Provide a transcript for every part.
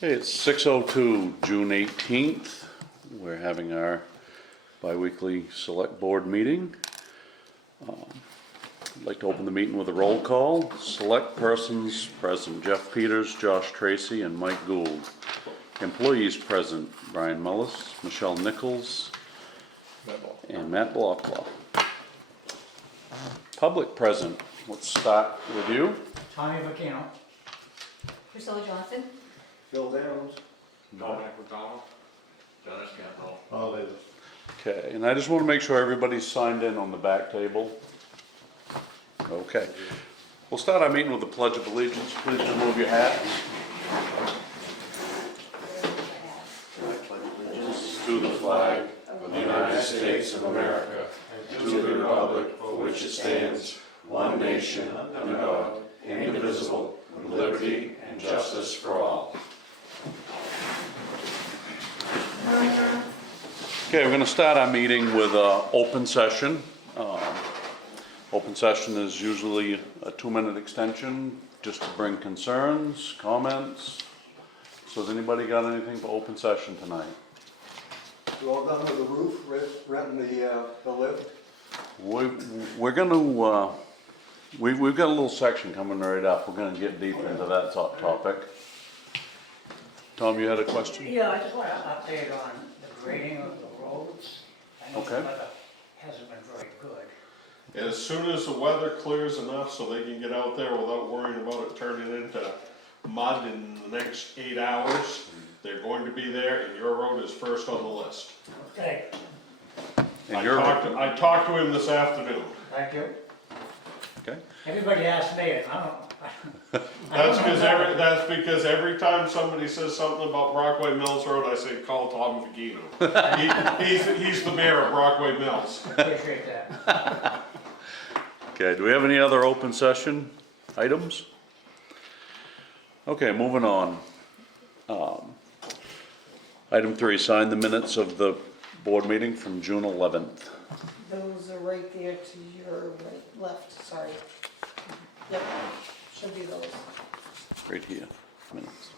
Hey, it's 6:02, June 18th. We're having our bi-weekly select board meeting. I'd like to open the meeting with a roll call. Select persons present, Jeff Peters, Josh Tracy, and Mike Gould. Employees present, Brian Mullis, Michelle Nichols, and Matt Blocklaw. Public present, let's start with you. Tommy Vacino. Priscilla Johnson. Phil Downs. Dominic McDonald. Dennis Campbell. Oh, they. Okay, and I just want to make sure everybody's signed in on the back table. Okay. We'll start our meeting with the Pledge of Allegiance. Please remove your hats. I pledge allegiance To the flag Of the United States of America, and to the republic for which it stands, one nation, under God, indivisible, with liberty and justice for all. Okay, we're going to start our meeting with an open session. Open session is usually a 2-minute extension, just to bring concerns, comments. So has anybody got anything for open session tonight? You all done with the roof, renting the lift? We're going to, we've got a little section coming right up. We're going to get deep into that topic. Tom, you had a question? Yeah, I just want an update on the grading of the roads. I know the Okay. weather hasn't been very good. As soon as the weather clears enough so they can get out there without worrying about it turning into mud in the next 8 hours, they're going to be there, and your road is first on the list. Okay, And I talked to him this afternoon. thank you. Okay. Everybody asks me, and I don't. That's because every time somebody says something about Brockway Mills Road, I say, call Tom Vagino. He's the mayor of Brockway Mills. Appreciate that. Okay, do we have any other open session items? Okay, moving on. Item 3, sign the minutes of the board meeting from June 11th. Those are right there to your left, sorry. Yep, should be those. Right here, minutes.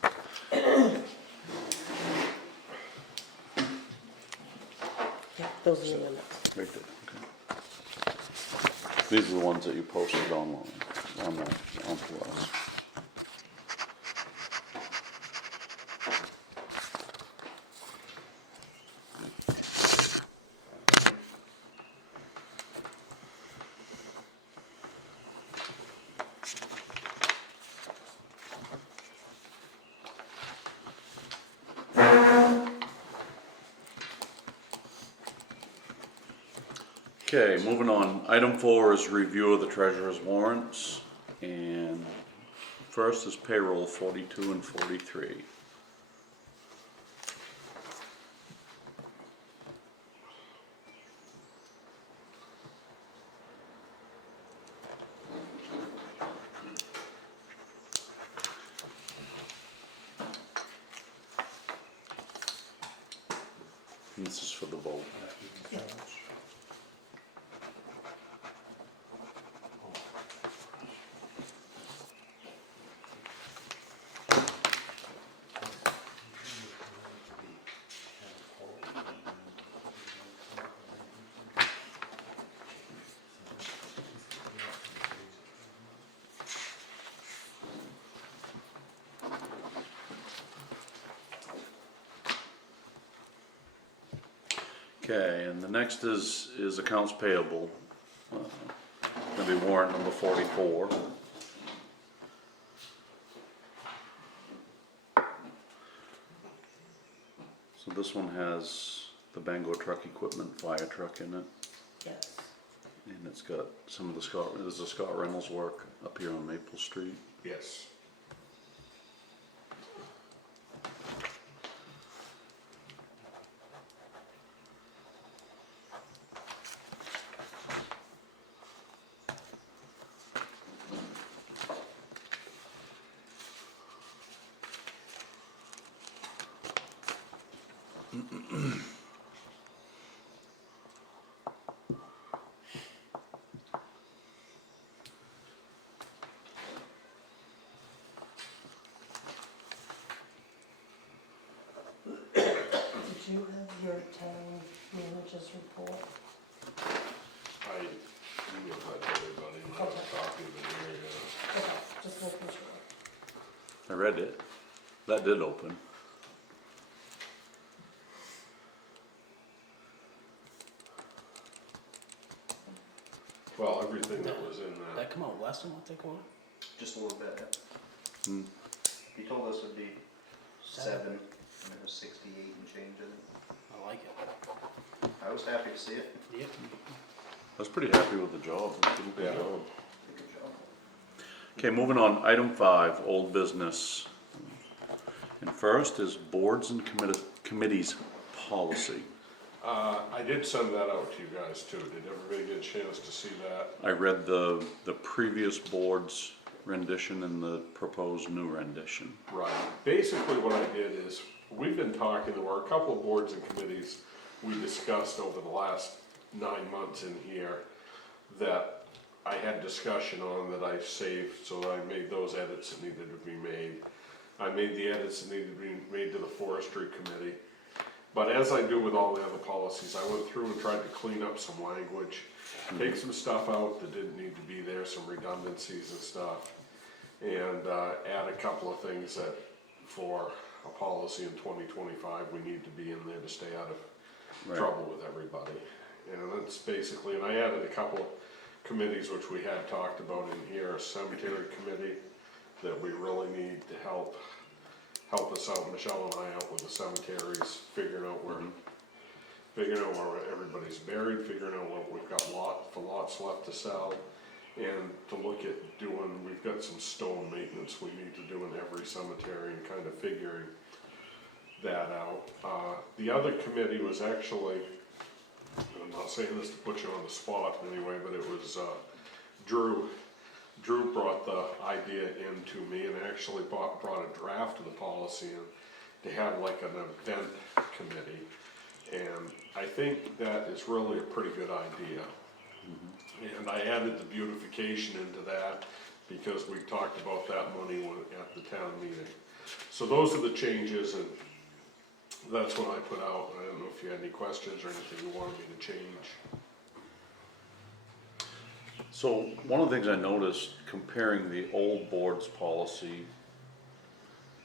Yep, those are the minutes. Right there, okay. These are the ones that you posted online, onto us. Okay, moving on. Item 4 is review of the treasurer's warrants. And first is payroll 42 and 43. And this is for the vote. Okay, and the next is accounts payable. Gonna be warrant number 44. So this one has the Bangor truck equipment fire truck in it, Yes. and it's got some of the there's the Scott Reynolds work up here on Maple Street. Yes. your town manager's report. I emailed that to everybody, and I have a copy of it here, yeah. Okay, just making sure. I read it. That did open. Well, everything that was in that. That come out less than what they quoted? Just a little bit. Hmm. He told us it'd be 7, and it was 68 and change, I think. I like it. I was happy to see it. Yep. I was pretty happy with the job. It did a good Yeah. job. Good job. Okay, moving on, item 5, old business. And first is boards and committees policy. I did send that out to you guys too. Did everybody get a chance to see that? I read the previous board's rendition and the proposed new rendition. Right. Basically what I did is, we've been talking, there were a couple of boards and committees we discussed over the last 9 months in here that I had discussion on that I saved, so I made those edits that needed to be made. I made the edits that needed to be made to the forestry committee. But as I do with all the other policies, I went through and tried to clean up some language, take some stuff out that didn't need to be there, some redundancies and stuff, and add a couple of things that for a policy in 2025, we need to be in there to stay out of Right. trouble with everybody. And that's basically, and I added a couple of committees which we had talked about in here, a cemetery committee that we really need to help us out, Michelle and I out with the cemeteries, figuring out where everybody's buried, figuring out what we've got lots left to sell, and to look at doing, we've got some stone maintenance we need to do in every cemetery and kind of figuring that out. The other committee was actually, I'm not saying this to put you on the spot anyway, but it was Drew brought the idea into me and actually brought a draft of the policy in to have like an event committee. And I think that is really a pretty good idea. And I added the beautification into that because we talked about that money at the town meeting. So those are the changes, and that's what I put out. I don't know if you had any questions or anything you wanted me to change. So one of the things I noticed comparing the old board's policy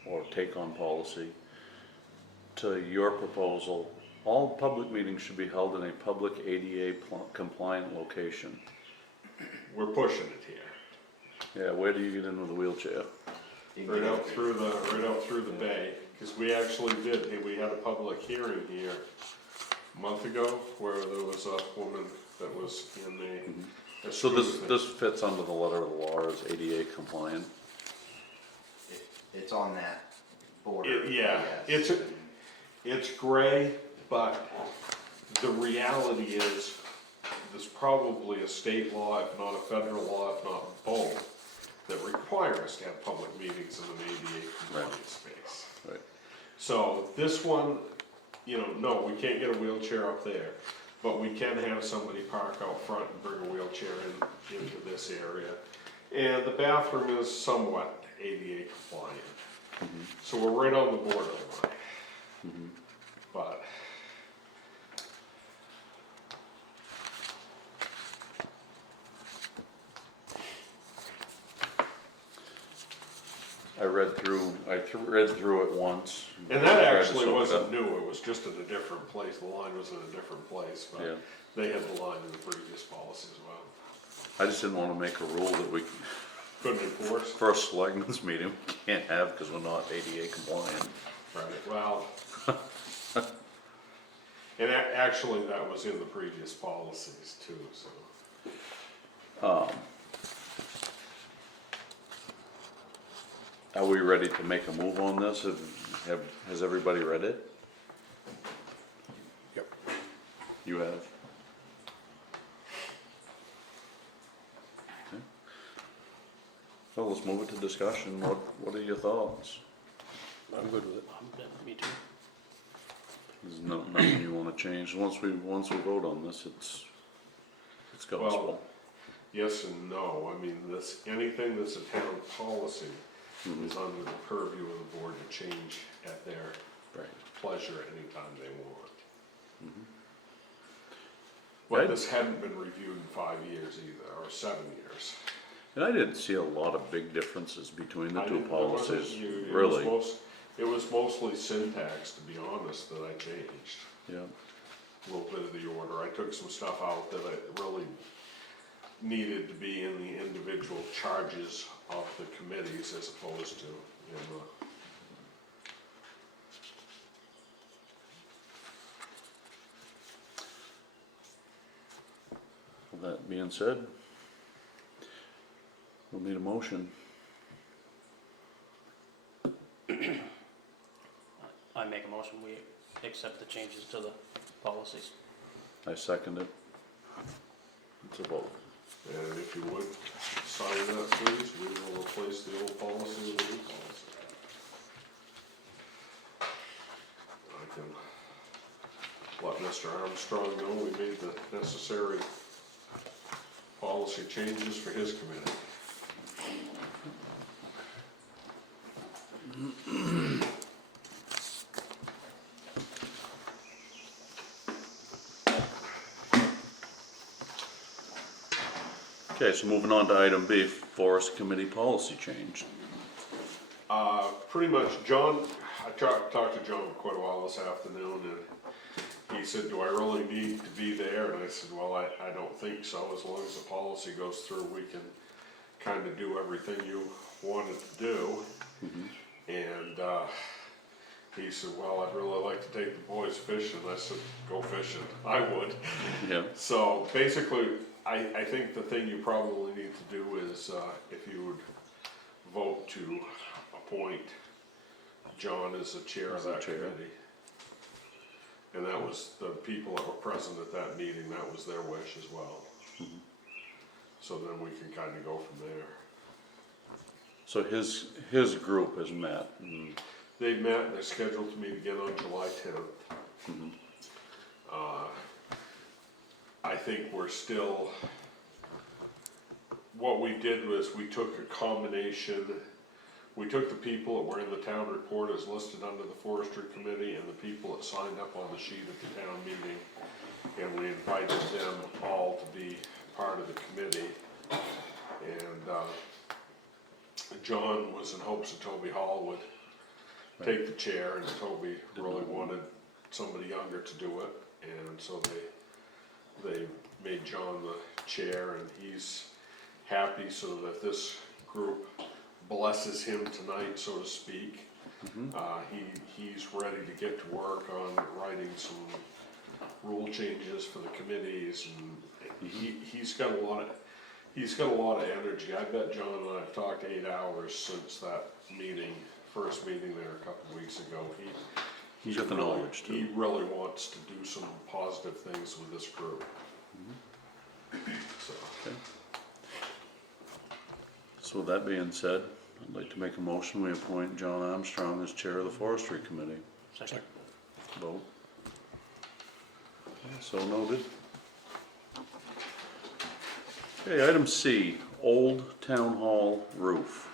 or take on policy to your proposal, all public meetings should be held in a public ADA compliant location. We're pushing it here. Yeah, where do you get in with a wheelchair? Right out through the bay, because we actually did, we had a public hearing here a month ago where there was a woman that was in a So this scooter. fits under the letter of the law as ADA compliant. It's on that border. Yeah, yes. it's gray, but the reality is, there's probably a state law, if not a federal law, if not both, that require us to have public meetings in an ADA compliant space. Right. So this one, no, we can't get a wheelchair up there, but we can have somebody park out front and bring a wheelchair into this area. And the bathroom is somewhat ADA compliant. So we're right on the borderline. But I read through it once. And that Tried to actually soak it wasn't up. new, it was just in a different place, the line was in a different place, Yeah. but they had the line in the previous policy as well. I just didn't wanna make a rule that we, Couldn't enforce, first selectmen's meeting, we can't have because we're not ADA compliant. right, well. And actually, that was in the previous policies too, so. Are we ready to make a move on this? Has everybody read it? Yep. You have? Okay. So let's move it to discussion. What are your thoughts? I'm good with it. Me too. There's nothing you wanna change. Once we vote on this, it's gospel. Well, yes and no, I mean, anything that's a town policy is under the purview of the board to change at their Right. pleasure anytime they want. But Right. this hadn't been reviewed in 5 years either, or 7 years. And I didn't see a lot of big differences between the I two didn't- there wasn't policies, huge- really. It was mostly syntax, to be honest, that I changed. Yeah, A little bit of the order. I took some stuff out that I really needed to be in the individual charges of the committees as opposed to in the. with that being said, we'll need a motion. I make a motion, we accept the changes to the policies. I second it. It's a vote. And if you would, sign that please, we will replace the old policy with the new policy. I can let Mr. Armstrong know we made the necessary policy changes for his committee. Okay, so moving on to item B, Forest Committee policy change. Pretty much, John, I talked to John quite a while this afternoon, and he said, do I really need to be there? And I said, well, I don't think so. As long as the policy goes through, we can kind of do everything you wanted to do. And he said, well, I'd really like to take the boys fishing. I said, go fishing. I would. Yeah, So basically, I think the thing you probably need to do is, if you would vote to appoint John as the chair of As the that chair. committee. And that was the people that were present at that meeting, that was their wish as well. So then we can kind of go from there. so his group has met, and They met, they're scheduled to meet again on July 10th. I think we're still, what we did was we took a combination, we took the people that were in the town report as listed under the forestry committee and the people that signed up on the sheet at the town meeting, and we invited them all to be part of the committee. And John was in hopes that Toby Hall would take the chair, and Toby really wanted somebody younger to do it, and so they made John the chair, and he's happy so that this group blesses him tonight, so to speak. He's ready to get to work on writing some rule changes for the committees, and he's got a lot of energy. I bet John and I have talked 8 hours since that meeting, first meeting there a couple of weeks ago. he's got the knowledge He too. really wants to do some positive things with this group. So, So with that being said, I'd like to make a motion, we appoint John Armstrong as chair of the Forestry Committee. Second. Vote. So noted. Okay, item C, Old Town Hall roof.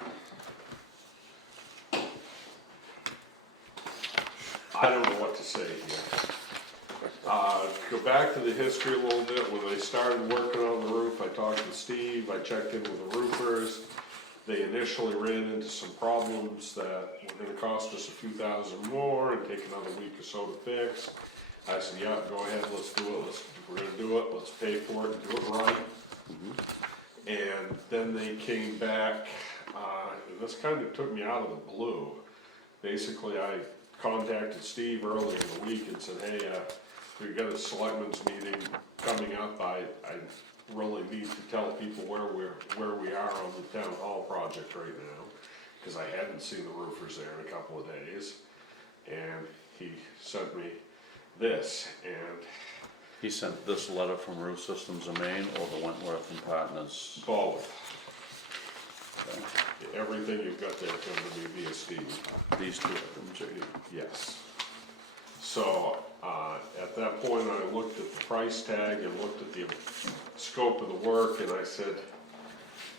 I don't know what to say here. Go back to the history a little bit. When they started working on the roof, I talked to Steve, I checked in with the roofers. They initially ran into some problems that were gonna cost us a few thousand more and take another week or so to fix. I said, yeah, go ahead, let's do it, if we're gonna do it, let's pay for it and do it right. And then they came back, and this kind of took me out of the blue. Basically, I contacted Steve early in the week and said, hey, we've got a selectmen's meeting coming up, I really need to tell people where we are on the town hall project right now, cause I hadn't seen the roofers there in a couple of days. And he sent me this, and He sent this letter from Roof Systems of Maine or the Wentworth and Partners. both. Everything you've got there is gonna be via Steve. These two items, JD. Yes. So, at that point, I looked at the price tag and looked at the scope of the work, and I said,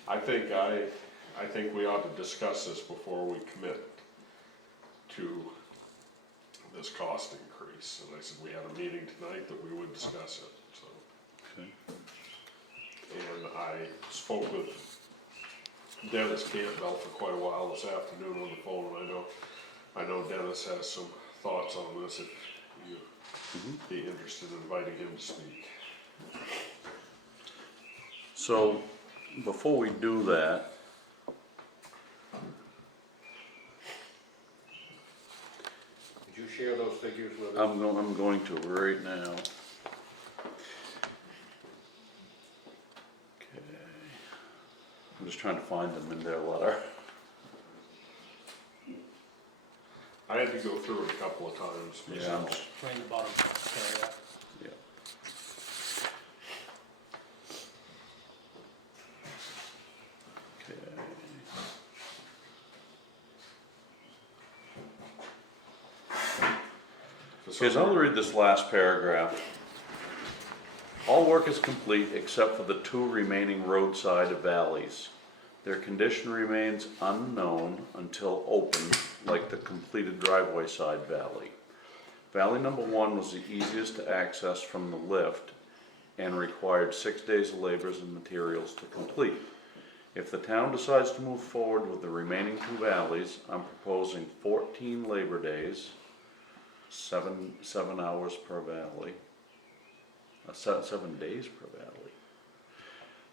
I think we ought to discuss this before we commit to this cost increase. And I said, we had a meeting tonight that we would discuss it, so. Okay. And I spoke with Dennis Campbell for quite a while this afternoon on the phone, and I know Dennis has some thoughts on this, if you'd be interested in inviting him to speak. So, before we do that, Did you share those figures with us? I'm going to right now. Okay. I'm just trying to find them in their letter. I had to go through it a couple of times Yeah. myself. Right in the bottom area. Yeah. Okay. Okay, so I'll read this last paragraph. All work is complete except for the 2 remaining roadside valleys. Their condition remains unknown until opened, like the completed driveway side valley. Valley number 1 was the easiest to access from the lift and required 6 days of labors and materials to complete. If the town decides to move forward with the remaining 2 valleys, I'm proposing 14 labor days, 7 hours per valley, 7 days per valley.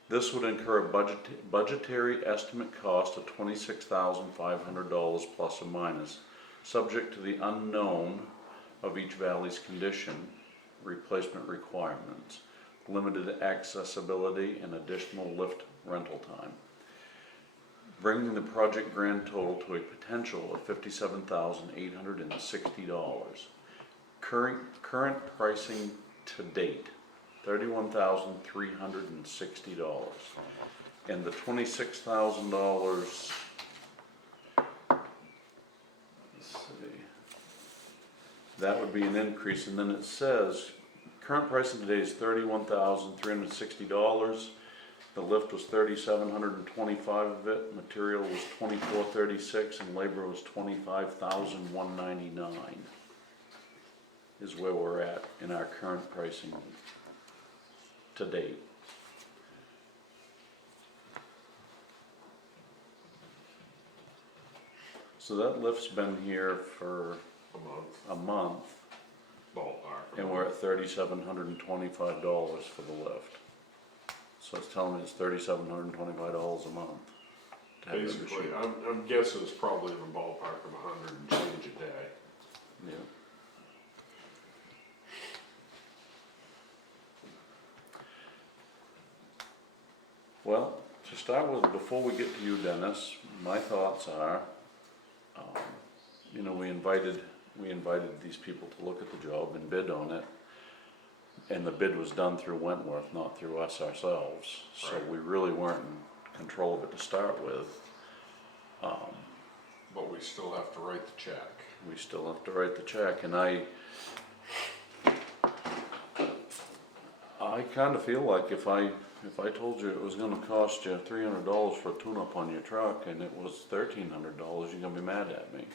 This would incur a budgetary estimate cost of $26,500 plus or minus, subject to the unknown of each valley's condition, replacement requirements, limited accessibility, and additional lift rental time, bringing the project grand total to a potential of $57,860. Current pricing to date, $31,360. And the $26,000, let's see, that would be an increase, and then it says, current pricing today is $31,360. The lift was $3,725 of it, material was $2,436, and labor was $25,199. Is where we're at in our current pricing to date. So that lift's been here for a month, Ballpark. and we're at $3,725 for the lift. So it's telling me it's $3,725 a month. to have the Basically, machine. I'm guessing it's probably in the ballpark of 100 and change a day. Yeah. Well, to start with, before we get to you, Dennis, my thoughts are, you know, we invited these people to look at the job and bid on it. And the bid was done through Wentworth, not through us ourselves, so Right. we really weren't in control of it to start with. But we still have to write the check. We still have to write the check, and I kinda feel like if I told you it was gonna cost you $300 for a tune-up on your truck and it was $1,300, you're gonna be mad at me.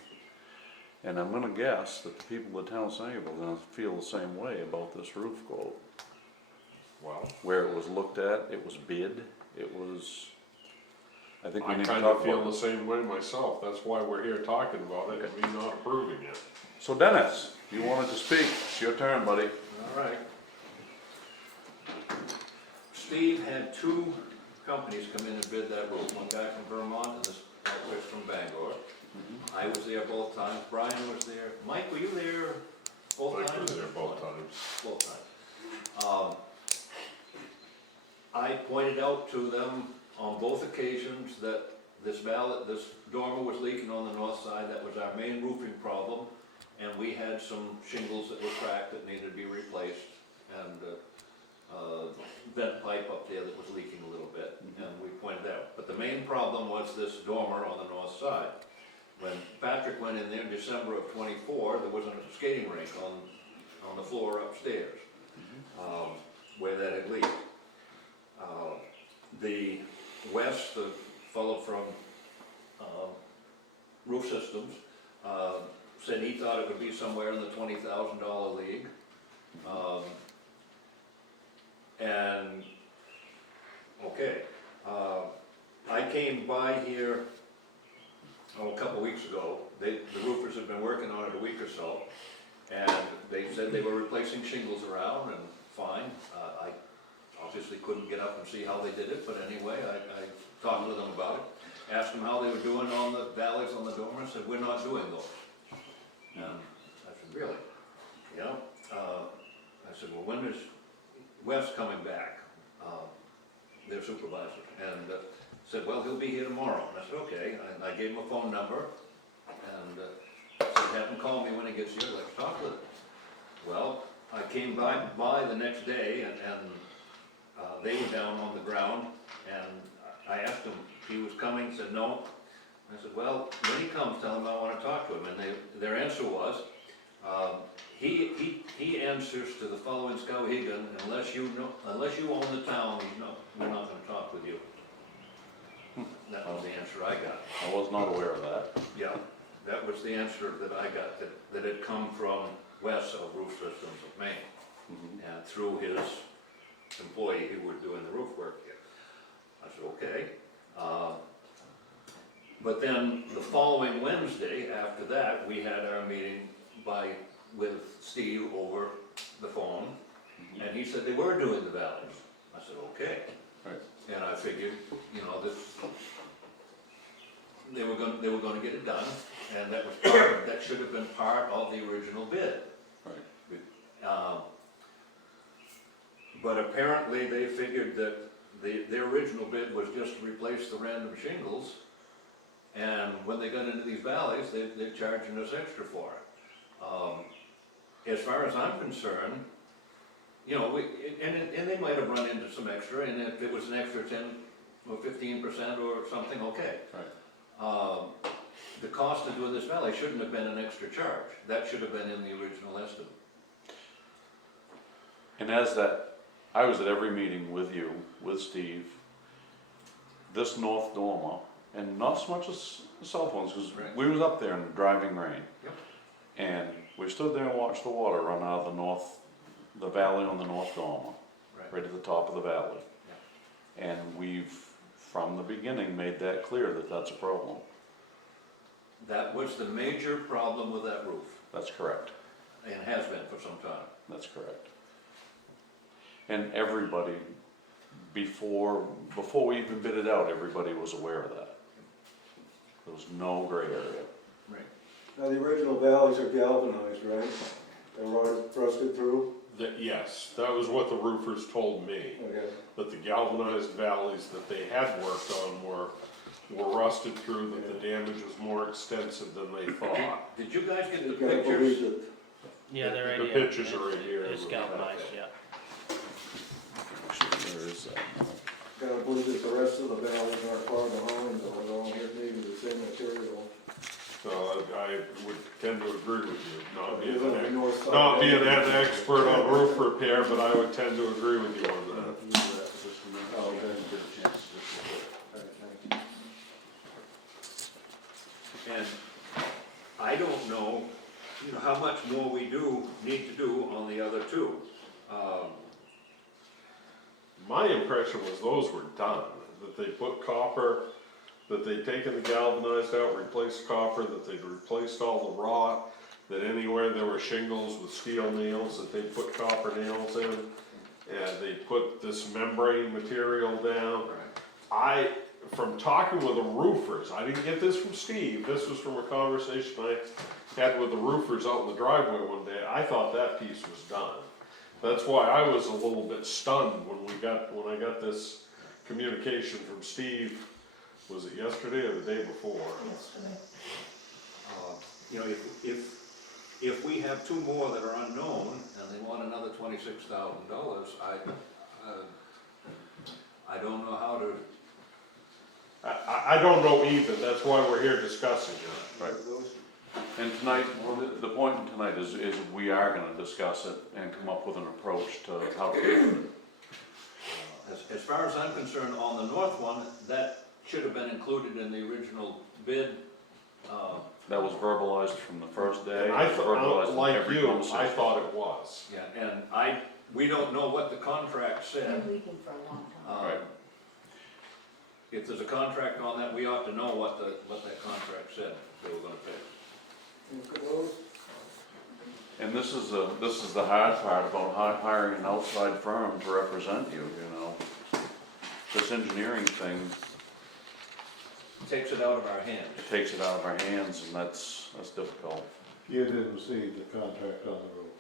And I'm gonna guess that the people of the town of Sangerville are gonna feel the same way about this roof quote. Well, Where it was looked at, it was bid, it was, I think we I need to kind talk of feel about the it. same way myself. That's why we're here talking about it and me not approving it. So Dennis, you wanted to speak, it's your turn, buddy. All right. Steve had 2 companies come in and bid that roof, one guy from Vermont and this outfit from Bangor. I was there both times, Brian was there, Mike, were you there both Mike times? was there both times. Both times. I pointed out to them on both occasions that this dormer was leaking on the north side, that was our main roofing problem. And we had some shingles that were cracked that needed to be replaced, and vent pipe up there that was leaking a little bit, and we pointed that out. But the main problem was this dormer on the north side. When Patrick went in there in December of '24, there wasn't a skating rink on the floor upstairs, where that had leaked. The West, the fellow from Roof Systems, said he thought it would be somewhere in the $20,000 league. And, okay, I came by here, a couple weeks ago. The roofers had been working on it a week or so, and they said they were replacing shingles around, and fine. I obviously couldn't get up and see how they did it, but anyway, I talked to them about it, asked them how they were doing on the valleys on the dormer, and said, we're not doing those. And I said, really? Yeah. I said, well, when is Wes coming back, their supervisor? And said, well, he'll be here tomorrow. And I said, okay. And I gave him a phone number, and said, have him call me when he gets here, let's talk with him. Well, I came by the next day, and they were down on the ground, and I asked him if he was coming. He said, no. I said, well, when he comes, tell him I want to talk to him. And their answer was, he answers to the fellow in Skowhegan, unless you own the town, we're not going to talk with you. That was the answer I got. I was not aware of that. Yeah, that was the answer that I got, that had come from Wes of Roof Systems of Maine, and through his employee who was doing the roof work here. I said, okay. But then the following Wednesday, after that, we had our meeting with Steve over the phone, and he said they were doing the valleys. I said, okay. Right. And I figured, they were going to get it done, and that should have been part of the original bid. Right. But apparently they figured that their original bid was just to replace the random shingles, and when they got into these valleys, they're charging us extra for it. As far as I'm concerned, and they might have run into some extra, and if it was an extra 10 or 15% or something, okay. Right. The cost of doing this valley shouldn't have been an extra charge. That should have been in the original estimate. And I was at every meeting with you, with Steve, this north dormer, and not so much as the south ones, because Right. we was up there in the driving rain. Yep. And we stood there and watched the water run out of the valley on the north dormer, right at the top of the valley. And we've, from the beginning, made that clear that that's a problem. That was the major problem with that roof, That's correct. and has been for some time. That's correct. And everybody, before we even bid it out, everybody was aware of that. There was no gray area. Right. Now, the original valleys are galvanized, right? They're rusted through? Yes, that was what the roofers told me, Okay. that the galvanized valleys that they had worked on were rusted through, that the damage was more extensive than they thought. Did you guys get the You gotta believe pictures? it. Yeah, they're right The here. pictures are right here. It's galvanized, yeah. Actually, there is that. Gotta believe that the rest of the valleys aren't far behind, or they're all here maybe the same material. So I would tend to agree with you, not being Even the north side. not being an expert on roof repair, but I would tend to agree with you on that. Oh, okay. And I don't know, how much more we need to do on the other two. My impression was those were done, that they put copper, that they'd taken the galvanized out, replaced copper, that they'd replaced all the rot, that anywhere there were shingles with steel nails, that they'd put copper nails in, and they put this membrane material down. From talking with the roofers, I didn't get this from Steve, this was from a conversation I had with the roofers out in the driveway one day. I thought that piece was done. That's why I was a little bit stunned when I got this communication from Steve. Was it yesterday or the day before? Yesterday. If we have two more that are unknown, and they want another $26,000, I don't know how to. I don't know either, that's why we're here discussing it. Right. And tonight, the point tonight is we are gonna discuss it and come up with an approach to how to do it. As far as I'm concerned, on the north one, that should have been included in the original bid That was verbalized from the first day. And I It was verbalized thought, in like every you, I conversation. thought it was. Yeah, and we don't know what the contract said. leaking for a long time. Right. If there's a contract on that, we ought to know what that contract said they were gonna pay. Look at those. And this is the hard part about hiring an outside firm to represent you, you know. This engineering thing, Takes it out of our hands. it takes it out of our hands, and that's difficult. You didn't see the contract on the road.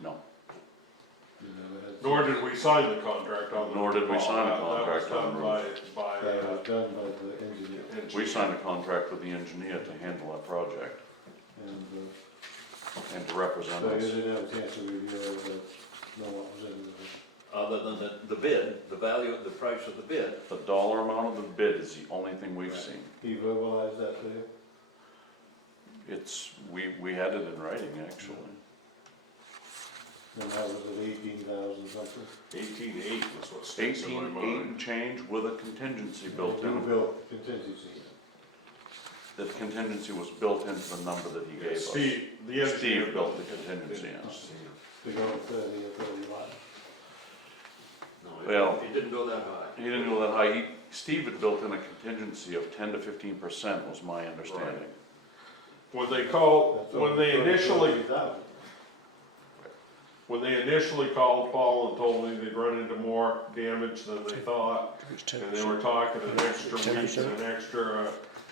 No. You never had. Nor did we sign the contract on the. Nor did we sign a That contract on the was done by, That was done by the engineer, We signed a contract with the engineer to handle that project and, and to represent so you us. didn't have a chance to review it, but know what was in it. Other than the bid, the value, the price of the bid. The dollar amount of the bid is the only thing we've seen. He verbalized that to you? It's, we had it in writing, actually. And that was at 18,000 something? 18.8 was what sticks in my 18.8 mind. and change with a contingency built You in. built contingency. The contingency was built into the number that he gave us. Steve, the engineer. Steve built the contingency in. To go to 30 or 31. No, Well- it didn't go that high. He didn't go that high. Steve had built in a contingency of 10 to 15% was my understanding. When they called, That's when over they initially, 30,000. when they initially called Paul and told me they'd run into more damage than they thought, and they were talking an extra week and an extra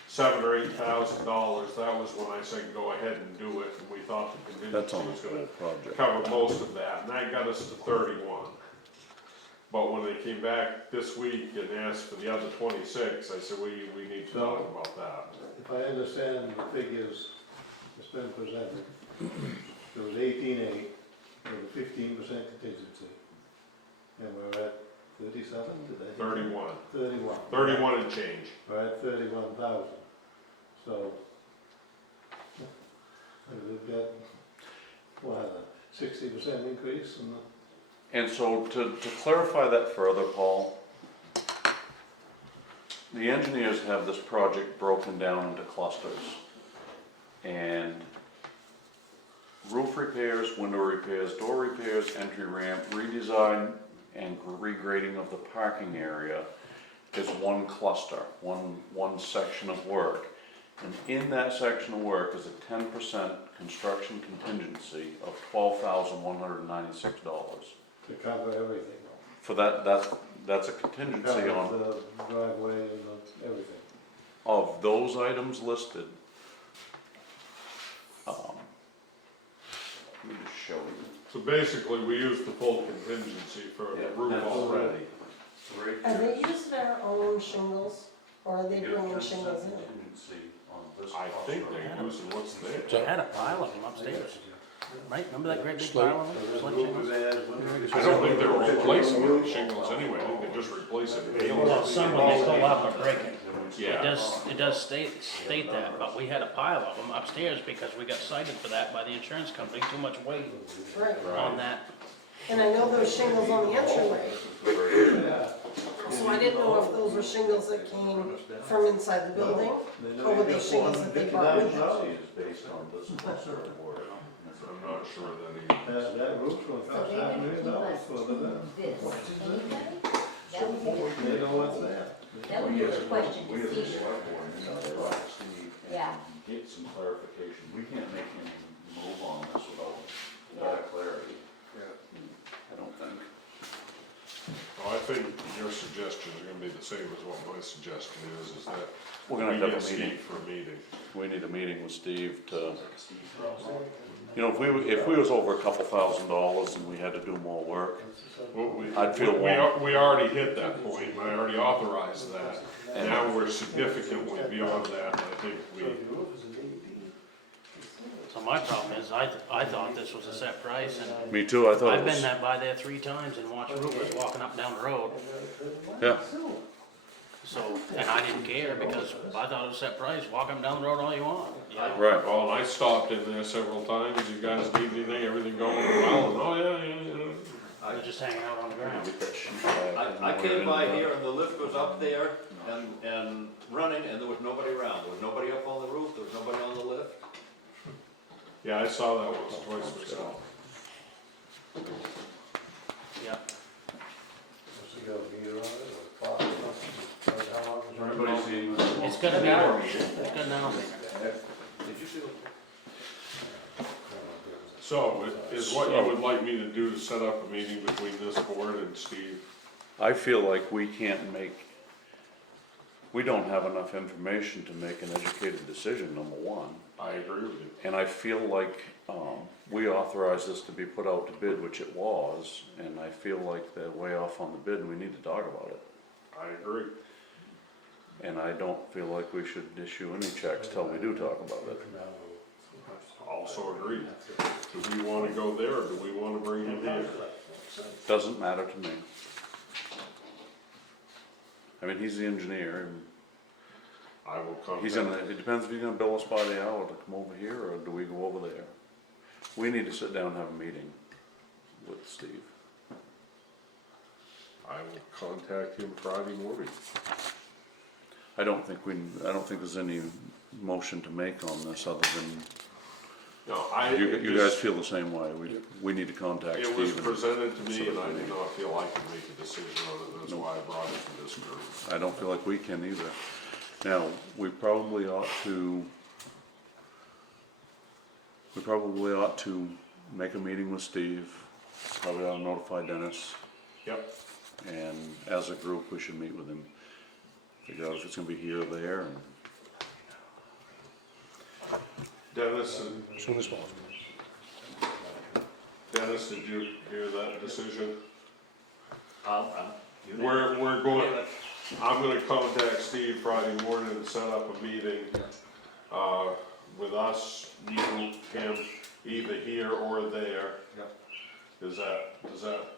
$7,000 or $8,000, that was when I said go ahead and do it, and we thought the That's contingency on was the gonna whole project. cover most of that, and that got us to 31. But when they came back this week and asked for the other 26, I said, we need to talk about that. If I understand the figures that's been presented, there was 18.8 with a 15% contingency. And we're at 37, did I? 31. 31. 31 and change. We're at 31,000. So, we've got, what, a 60% increase in the. And so to clarify that further, Paul, the engineers have this project broken down into clusters. And roof repairs, window repairs, door repairs, entry ramp, redesign, and regrading of the parking area is one cluster, one section of work. And in that section of work is a 10% construction contingency of $12,196. To cover everything. For that's a contingency on, Cover the driveway and everything. of those items listed. Let me just show you. So basically, we used the full contingency for the roof already. Are they using their own shingles, or are they bringing shingles in? I think they're using what's there. We had a pile of them upstairs, right? Remember that great big pile of them? Slate shingles? I don't think they were replacing the shingles anyway, I think they're just replacing Well, nails. some when they pull up are breaking. It Yeah, does state that, but we had a pile of them upstairs because we got cited for that by the insurance company, too much weight Right, on that. and I know those shingles on the entryway. So I didn't know if those were shingles that came from inside the building, or were they shingles that they brought with them? Is based on this cluster of work. I'm not sure that That roof's gonna So cost they $5 didn't million give us for the, this, anybody? That would be, they know what's there. that would be the question We to as a see. select board need to go to Steve Yeah. and get some clarification. We can't make any move on this without that clarity. I don't think. I think your suggestions are gonna be the same as what my suggestion is that We're gonna we have get a meeting. Steve for a meeting. We need a meeting with Steve to, you know, if we was over a couple $1,000 and we had to do more work, I'd feel We already hit that point, and I already authorized that. And now we're significantly beyond that, and I think we, So my problem is, I thought this was a set price, and me too, I thought it I've been was. by there 3 times and watched roofers walking up and down the road. Yeah, So, and I didn't care because I thought it was set price, walk up and down the road all you want. You know? right. well, I stopped in there several times, you guys need anything, everything going well, and oh, yeah. They're just hanging out on the ground. Get that sheet back. I came by here and the lift was up there and running and there was nobody around. There was nobody up on the roof, there was nobody on the lift. Yeah, I saw that once, twice myself. Yeah. Does he got a meter on it, or clock or something? How long is it? Everybody seeing this? It's got an hour meter. It's got an hour meter. Did you see what? So, is what you would like me to do to set up a meeting between this board and Steve? I feel like we don't have enough information to make an educated decision, number one. I agree with you. And I feel like, we authorized this to be put out to bid, which it was, and I feel like they're way off on the bid and we need to talk about it. I agree. And I don't feel like we should issue any checks till we do talk about it. Also agree. Do we wanna go there or do we wanna bring him here? Doesn't matter to me. I mean, he's the engineer, and I will contact. it depends if he's gonna bill us by the hour to come over here, or do we go over there? We need to sit down and have a meeting with Steve. I will contact him Friday morning. I don't think there's any motion to make on this, other than, No, I. you guys feel the same way, we need to contact It was Steve. and- presented to me and I did not feel I could make a decision on it, that's why I brought it to this group. I don't feel like we can either. Now, we probably ought to make a meeting with Steve, probably ought to notify Dennis, Yep, and as a group, we should meet with him. Figure out if it's gonna be here or there, and Dennis, Soon as possible. Dennis, did you hear that decision? You We're going, I'm gonna contact Steve Friday morning and set up a meeting, with us, you, him, either here or there. Yep. Does that,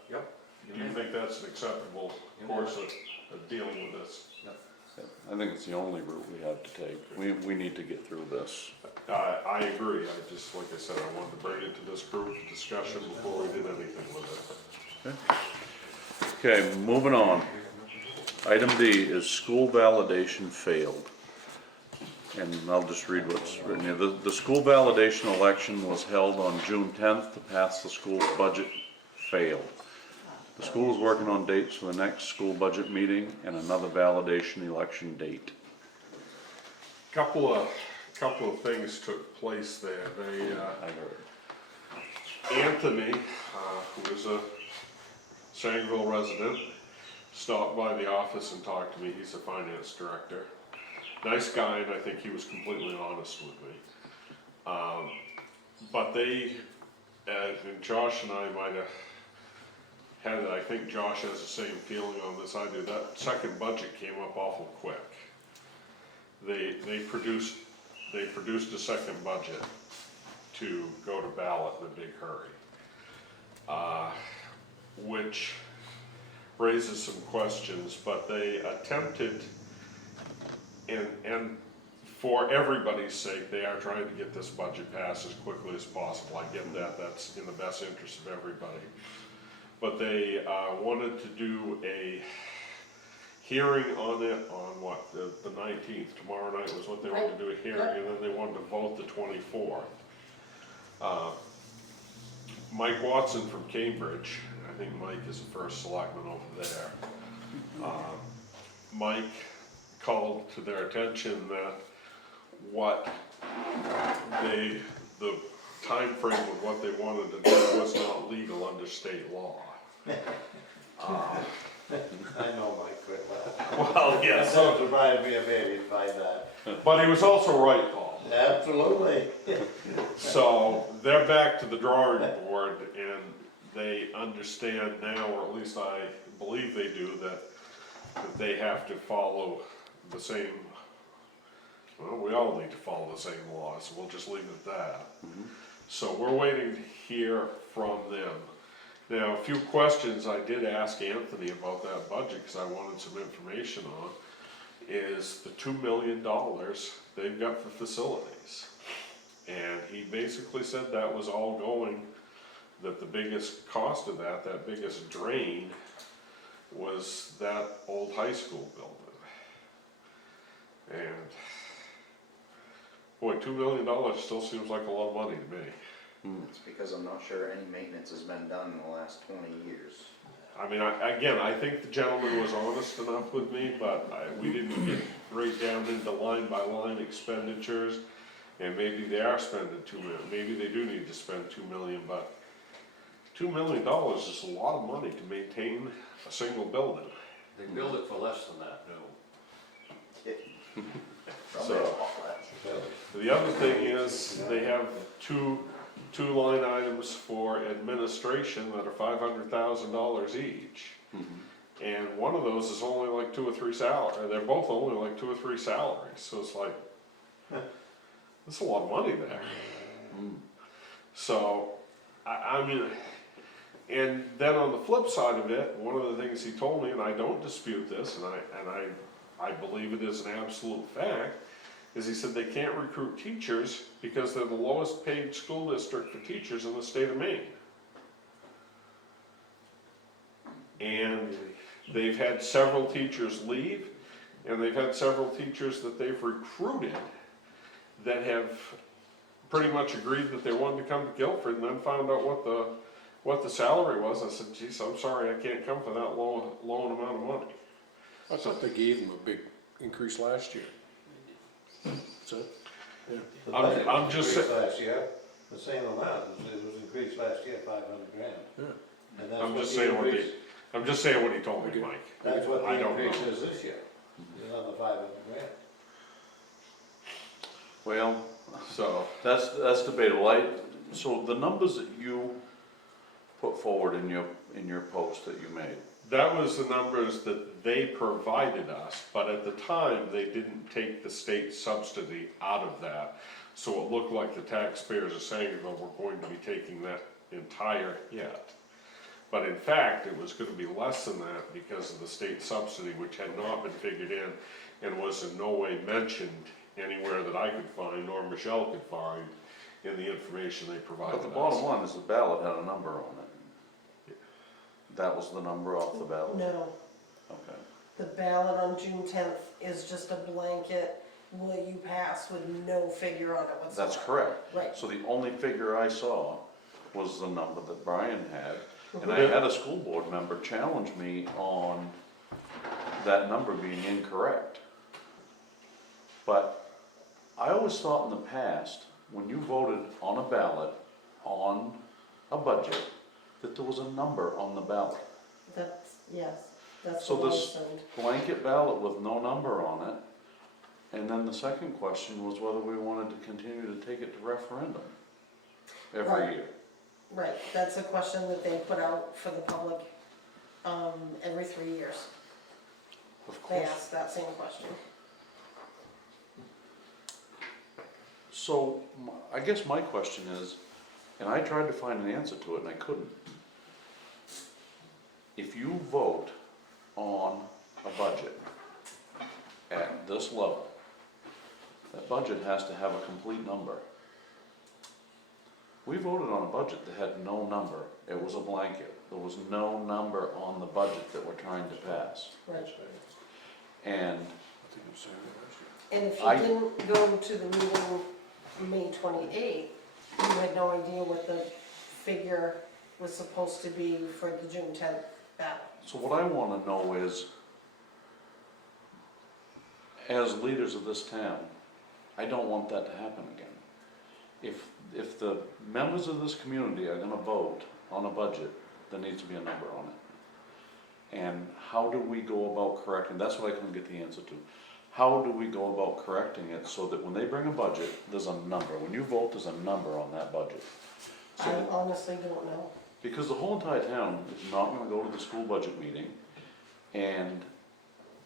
Yep. do you think that's an acceptable course of dealing with this? I think it's the only route we have to take. We need to get through this. I agree, like I said, I wanted to bring it to this group discussion before we did anything with it. Okay, moving on. Item D is school validation failed. And I'll just read what's written here. The school validation election was held on June 10th to pass the school's budget failed. The school is working on dates for the next school budget meeting and another validation election date. Couple of things took place there. I heard. Anthony, who is a Sangerville resident, stopped by the office and talked to me. He's the finance director. Nice guy, and I think he was completely honest with me. But they, and Josh and I might have had it, I think Josh has the same feeling on this I do. That second budget came up awful quick. They produced a second budget to go to ballot in a big hurry. Which raises some questions, but they attempted, and for everybody's sake, they are trying to get this budget passed as quickly as possible. I get that, that's in the best interest of everybody. But they wanted to do a hearing on it on what, the 19th, tomorrow night was what they wanted to do a hearing, and then they wanted to vote the 24th. Mike Watson from Cambridge, I think Mike is the first selectman over there. Mike called to their attention that what the time frame of what they wanted to do was not legal under state law. I know Mike quite well. Well, yes. That would surprise me a bit, he'd find that. But he was also right, Paul. Absolutely. So they're back to the drawing board and they understand now, or at least I believe they do, that they have to follow the same, well, we all need to follow the same laws, so we'll just leave it at that. So we're waiting to hear from them. Now, a few questions I did ask Anthony about that budget, because I wanted some information on, is the $2 million they've got for facilities. And he basically said that was all going that the biggest cost of that biggest drain was that old high school building. And, boy, $2 million still seems like a lot of money to me. It's because I'm not sure any maintenance has been done in the last 20 years. I mean, I think the gentleman was honest enough with me, but we didn't get right down into line by line expenditures. And maybe they are spending 2 million, maybe they do need to spend 2 million, but $2 million is a lot of money to maintain a single building. They build it for less than that, no. So, the other thing is, they have two line items for administration that are $500,000 each. And one of those is only like 2 or 3 they're both only like 2 or 3 salaries, so it's like, that's a lot of money there. So, I mean, and then on the flip side of it, one of the things he told me, and I don't dispute this, and I believe it is an absolute fact, is he said they can't recruit teachers because they're the lowest paid school district for teachers in the state of Maine. And they've had several teachers leave, and they've had several teachers that they've recruited that have pretty much agreed that they wanted to come to Guilford, and then found out what the salary was. I said, geez, I'm sorry, I can't come for that low an amount of money. I thought they gave them a big increase last year. So, yeah. The I'm budget just increased last year, the same amount, it was increased last year, 500,000. Yeah. And that's I'm what just the saying increase, I'm just saying what he told me, Mike. that's what I the don't increase know. is this year, another 500,000. Well, So, that's debatable. So the numbers that you put forward in your post that you made, that was the numbers that they provided us, but at the time, they didn't take the state subsidy out of that. So it looked like the taxpayers are saying, well, we're going to be taking that entire hit. But in fact, it was gonna be less than that because of the state subsidy, which had not been figured in and was in no way mentioned anywhere that I could find, nor Michelle could find, in the information they provided but us. the bottom line is the ballot had a number on it. That was the number off the ballot? No, Okay. the ballot on June 10th is just a blanket, will you pass with no figure on it whatsoever. That's correct. Right. So the only figure I saw was the number that Brian had, and I Mhm. had a school board member challenge me on that number being incorrect. But I always thought in the past, when you voted on a ballot, on a budget, that there was a number on the ballot. That's, yes, that's So what I was this saying. blanket ballot with no number on it, and then the second question was whether we wanted to continue to take it to referendum every Right. year. Right, that's a question that they put out for the public, every 3 years. Of They course. ask that same question. So, I guess my question is, and I tried to find an answer to it and I couldn't. If you vote on a budget at this level, that budget has to have a complete number. We voted on a budget that had no number. It was a blanket. There was no number on the budget that we're trying to pass. Right. And I think it was saying that last year. And if I- you didn't go to the meeting May 28th, you had no idea what the figure was supposed to be for the June 10th ballot. so what I wanna know is, as leaders of this town, I don't want that to happen again. If the members of this community are gonna vote on a budget, there needs to be a number on it. And how do we go about correcting, that's what I couldn't get the answer to. How do we go about correcting it so that when they bring a budget, there's a number, when you vote, there's a number on that budget? So I that- honestly don't know. because the whole entire town is not gonna go to the school budget meeting,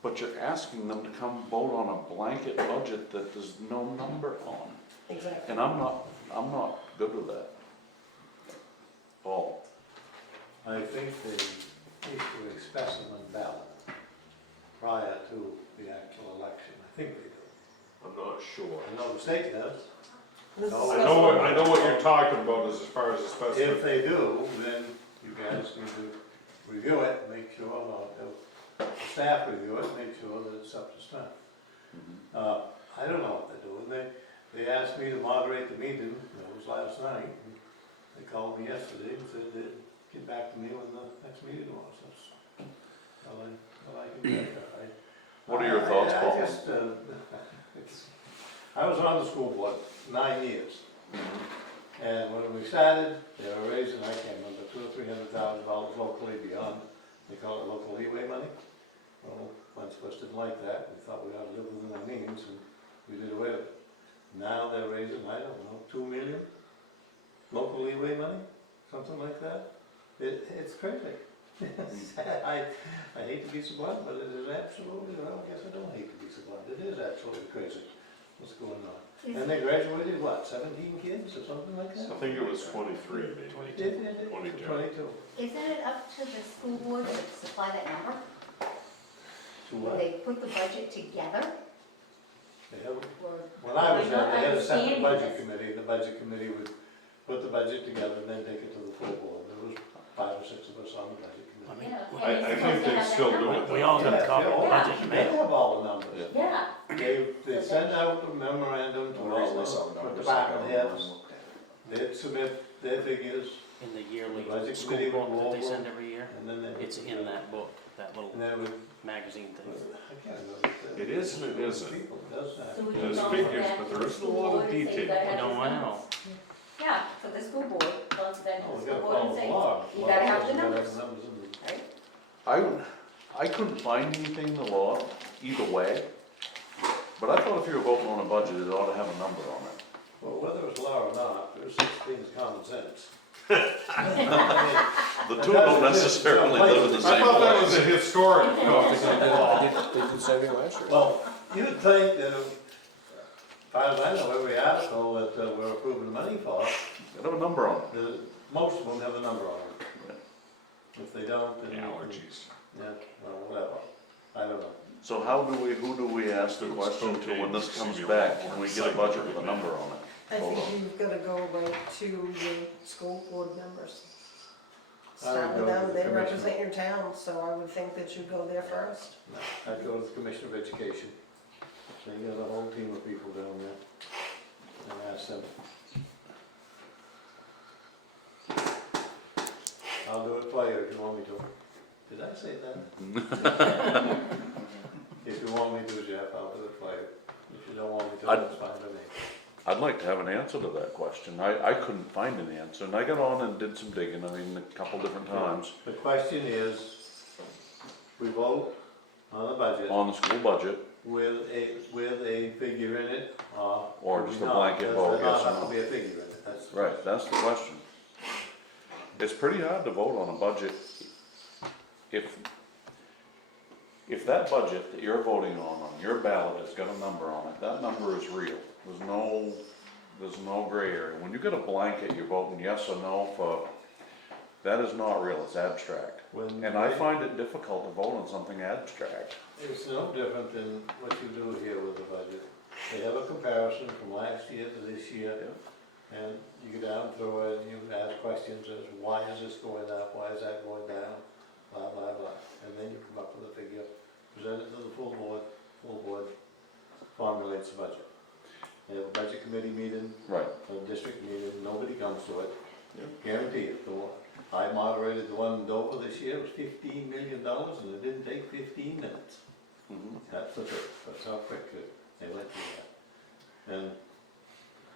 but you're asking them to come vote on a blanket budget that there's no number on. Exactly. And I'm not good with that. Paul? I think they issue a specimen ballot prior to the actual election, I think they do. I'm not sure. I know the state does. This is No, I know what you're talking about as far as the If specific. they do, then you guys need to review it, make sure, the staff review it, make sure that it's up to snuff. I don't know what they're doing, they asked me to moderate the meeting, it was last night, and they called me yesterday and said they'd get back to me when the next meeting was, that's all I can get. What are your thoughts, Paul? I just, I was on the school board 9 years. And when we started, they were raising, I can't remember, $200,000 or $300,000 locally beyond, they call it local leeway money. Well, bunch of us didn't like that, we thought we ought to live within our means, and we did away with it. Now they're raising, I don't know, 2 million local leeway money, something like that. It's crazy. I hate to be so blunt, but it is absolutely, well, I guess I don't hate to be so blunt, it is absolutely crazy what's going on. And they graduated, what, 17 kids or something like that? I think it was 23 maybe. It- 22. 22. Isn't it up to the school board to supply that number? To Will what? they put the budget together, They have, or? when I was I'm there, not they had a separate understanding budget this. committee, the budget committee would put the budget together and then take it to the full board. There was 5 or 6 of us on the budget I committee. mean, Yeah, I and it's think supposed to they have that still do number. it. we all got a copy of the Yeah. budget, They man. have all the numbers. Yeah, They send out a memorandum to all the department heads, they'd submit their figures, In the yearly Budget school committee book will that they roll send every year, and then they. it's in that book, that little And they would, magazine thing. I can't remember. It is and it isn't. People does that. so we can There's go figures, back but to there the isn't a school lot of board and say, detail. you gotta have No, these I numbers. know. Yeah, for the school board, go to then Oh, the we school gotta board and follow the say, law. you gotta have the Law says we gotta numbers, numbers in the- right? I couldn't find anything in the law either way, but I thought if you were voting on a budget, it ought to have a number on it. Well, whether it's law or not, there's such thing as common sense. The two don't necessarily live in the I same thought that was a place. historic They law. did the same thing last year. Well, you'd think that, as far as I know, every article that we're approving money for, It have a number on it. most of them have a number on it. If they don't, then. Allergies. Yeah, well, whatever, I don't know. So who do we ask the question to when this comes back? Can we get a budget with a number on it? I think you've gotta go right to the school board members. I would Start go with to them, the they commissioner. represent your town, so I would think that you go there first. I'd go to the Commissioner of Education. They got a whole team of people down there. And ask them. I'll do it for you if you want me to. Did I say that? If you want me to, Jeff, I'll do it for you. If you don't want me to, that's fine with me. I'd like to have an answer to that question. I couldn't find an answer, and I got on and did some digging, I mean, a couple different times, The question is, we vote on the budget on the school budget, with a figure in it, or do just we a not? blanket Does vote, there not yes or have to no. be a figure in it? That's the Right, that's the question. It's pretty hard to vote on a budget if that budget that you're voting on your ballot has got a number on it, that number is real. There's no gray area. When you get a blanket, you're voting yes or no for, that is not real, it's abstract. When And I they- find it difficult to vote on something abstract. It's no different than what you do here with the budget. They have a comparison from last year to this year, and you go down through it, and you ask questions as, why is this going up, why is that going down, blah, blah, blah. And then you come up with a figure, present it to the full board formulates the budget. They have a budget committee meeting, Right. a district meeting, nobody comes to it, guarantee it. I moderated the one in Dover this year, it was $15 million, and it didn't take 15 minutes. That's the trick, that's how quick they went through that. And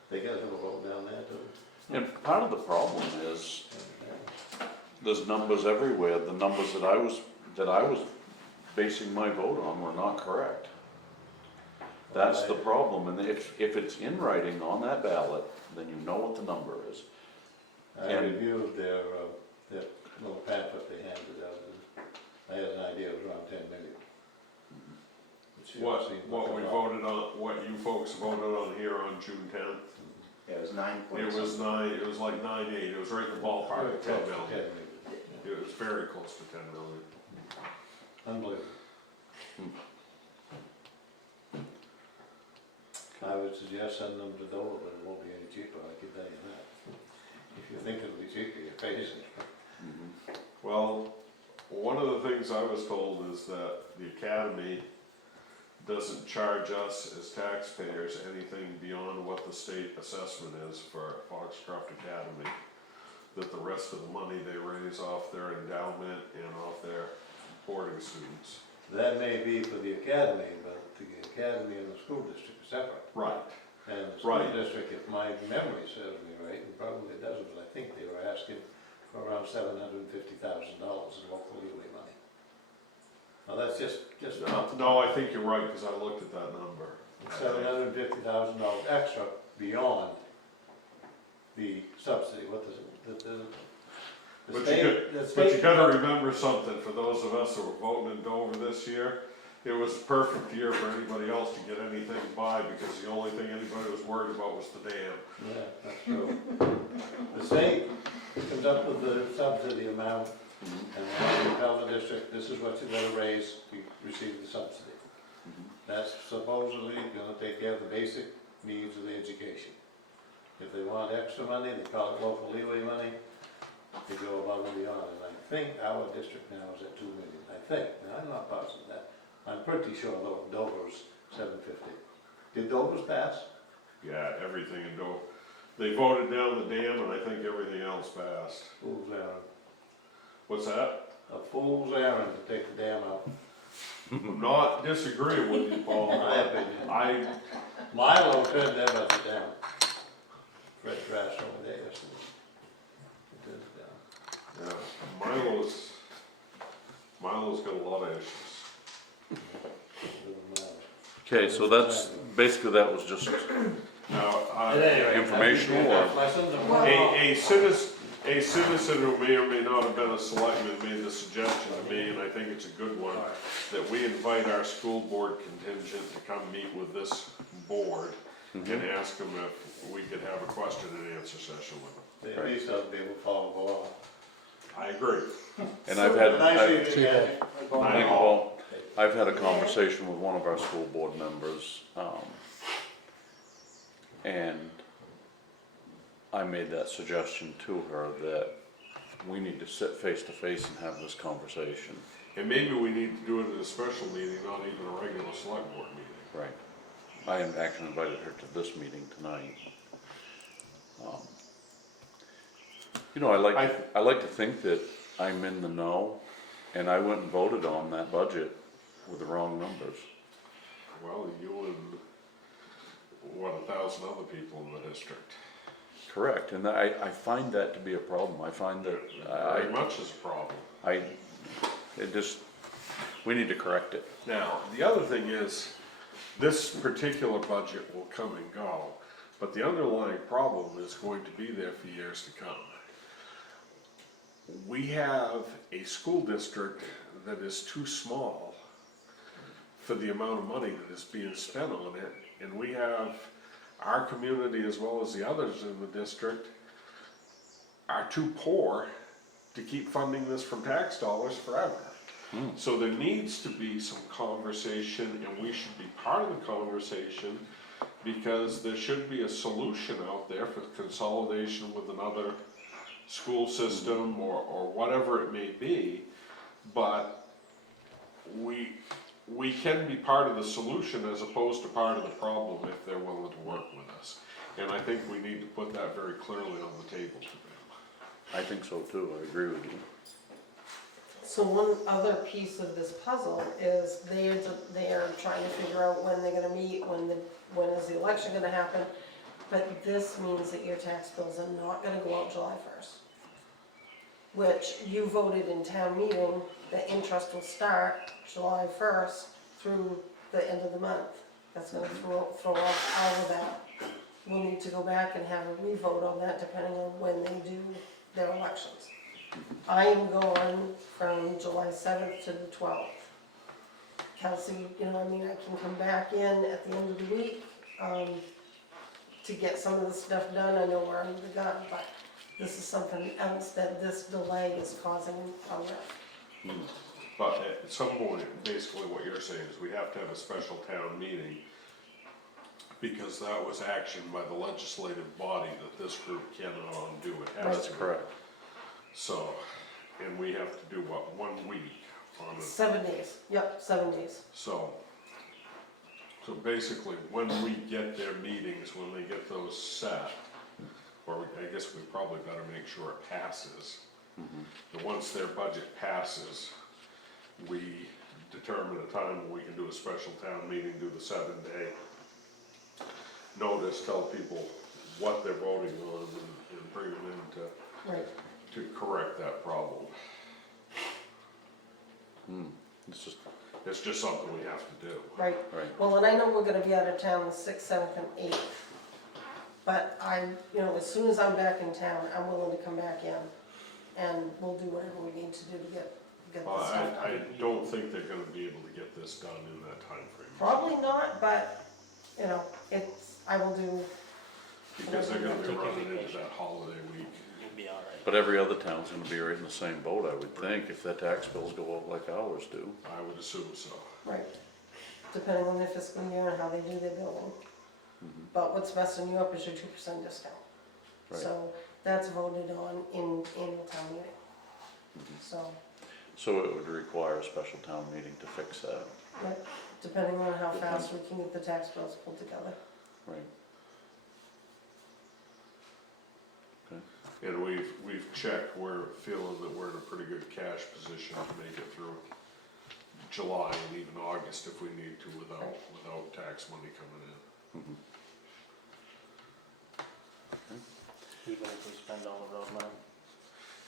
they gotta have a vote down there too. And part of the problem is, there's numbers everywhere. The numbers that I was basing my vote on were not correct. That's the problem, and if it's in writing on that ballot, then you know what the number is. I And- reviewed their little pamphlet they handed out, and I had an idea it was around 10 million. Which seemed What like we a lot. voted on, what you folks voted on here on June 10th, Yeah, it was 9 point it was like 9.8, it was right in the ballpark Very of 10 close to 10 million. million. It was very close to 10 million. Unbelievable. I would suggest send them to Dover, but it won't be any cheaper, I can tell you that. If you think it'll be cheaper, you're crazy. Well, one of the things I was told is that the academy doesn't charge us as taxpayers anything beyond what the state assessment is for Foxcroft Academy. That the rest of the money they raise off their endowment and off their boarding students. That may be for the academy, but the academy and the school district are separate. Right. And the school Right. district, if my memory serves me right, and probably doesn't, but I think they were asking for around $750,000 in local leeway money. Now, that's just No, I think you're right, because I looked at that number. $750,000 extra beyond the subsidy, what does it, the But you state, the But state. you gotta remember something, for those of us that were voting in Dover this year, it was a perfect year for anybody else to get anything by, because the only thing anybody was worried about was the dam. Yeah, that's true. The state comes up with the subsidy amount, and then you tell the district, this is what you're gonna raise to receive the subsidy. That's supposedly gonna take care of the basic needs of the education. If they want extra money, they call it local leeway money, they go above and beyond, and I think our district now is at 2 million, I think, now I'm not positive that. I'm pretty sure Dover's 750. Did Dover's pass? Yeah, everything in Dover. They voted down the dam, and I think everything else passed. Fool's errand. What's that? A fool's errand to take the dam out. I'm not disagreeing with you, Paul. My opinion. I, Milo turned their budget down. Fred Trash over there yesterday. He turned it down. yeah, Milo's got a lot of issues. Doesn't matter. Okay, so that's, basically that was just, Now, At any rate, Informational I think or- lessons and a citizen who may or may not have been a selectman made the suggestion to me, and I think it's a good one, that we invite our school board contingent to come meet with this board and ask them if we could have a question and answer session with them. At least I'll be able to follow the law. I agree. and I've had, Nice I- evening, Andy. Thank you, Paul. I've had a conversation with one of our school board members, and I made that suggestion to her that we need to sit face to face and have this conversation. And maybe we need to do it at a special meeting, not even a regular select board meeting. Right. I am actually invited her to this meeting tonight. You know, I like to think that I'm in the know, and I went and voted on that budget with the wrong numbers. Well, you and, 1,000 other people in the district. Correct, and I find that to be a problem. I find that, Very much is a problem. we need to correct it. Now, the other thing is, this particular budget will come and go, but the underlying problem is going to be there for years to come. We have a school district that is too small for the amount of money that is being spent on it, and we have our community as well as the others in the district are too poor to keep funding this from tax dollars forever. So there needs to be some conversation, and we should be part of the conversation, because there should be a solution out there for consolidation with another school system or whatever it may be. But we can be part of the solution as opposed to part of the problem if they're willing to work with us. And I think we need to put that very clearly on the table to them. I think so too, I agree with you. So one other piece of this puzzle is they're trying to figure out when they're gonna meet, when is the election gonna happen. But this means that your tax bills are not gonna go out July 1st. Which you voted in town meeting, the interest will start July 1st through the end of the month. That's gonna throw off all of that. We'll need to go back and have a revote on that depending on when they do their elections. I am gone from July 7th to the 12th. Kelsey, you know, I mean, I can come back in at the end of the week, to get some of the stuff done. I know we're under the gun, but this is something else that this delay is causing a rift. But at some point, basically what you're saying is we have to have a special town meeting, because that was action by the legislative body that this group cannot undo, it has That's to. correct. So, and we have to do what, 1 week on it, 7 days, yep, 7 days. so. So basically, when we get their meetings, when they get those set, or I guess we probably better make sure it passes. And once their budget passes, we determine a time when we can do a special town meeting, do the 7-day notice, tell people what they're voting on and bring them in Right. to correct that problem. It's just, It's just something we have to do. Right. right, Well, and I know we're gonna be out of town the 6th, 7th, and 8th. But as soon as I'm back in town, I'm willing to come back in, and we'll do whatever we need to do to get this Well, stuff I done. don't think they're gonna be able to get this done in that timeframe. Probably not, but, I will do, Because they're gonna be Take a running into vacation. that holiday week. You'll be all right. but every other town's gonna be right in the same boat, I would think, if their tax bills go up like ours do. I would assume so. right, depending on their fiscal year and how they do their billing. But what's messing you up is your 2% discount. Right. So that's voted on in town meeting. So it would require a special town meeting to fix that, Yep, depending on how fast we can get the tax bills pulled together. right? Okay, And we've checked, we're feeling that we're in a pretty good cash position to make it through July and even August if we need to without tax money coming in. Even if we spend all the road money.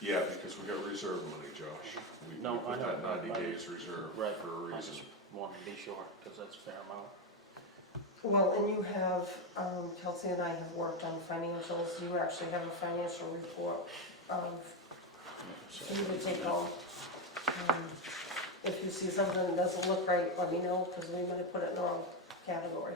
Yeah, because we got reserve money, Josh. We No, put I know, that 90 I- days reserve Right, for a I reason. just wanted to be sure, because that's a fair amount. Well, and you have, Kelsey and I have worked on financials, you actually have a financial report for you to take home. If you see something that doesn't look right, let me know, because we might have put it in the wrong category.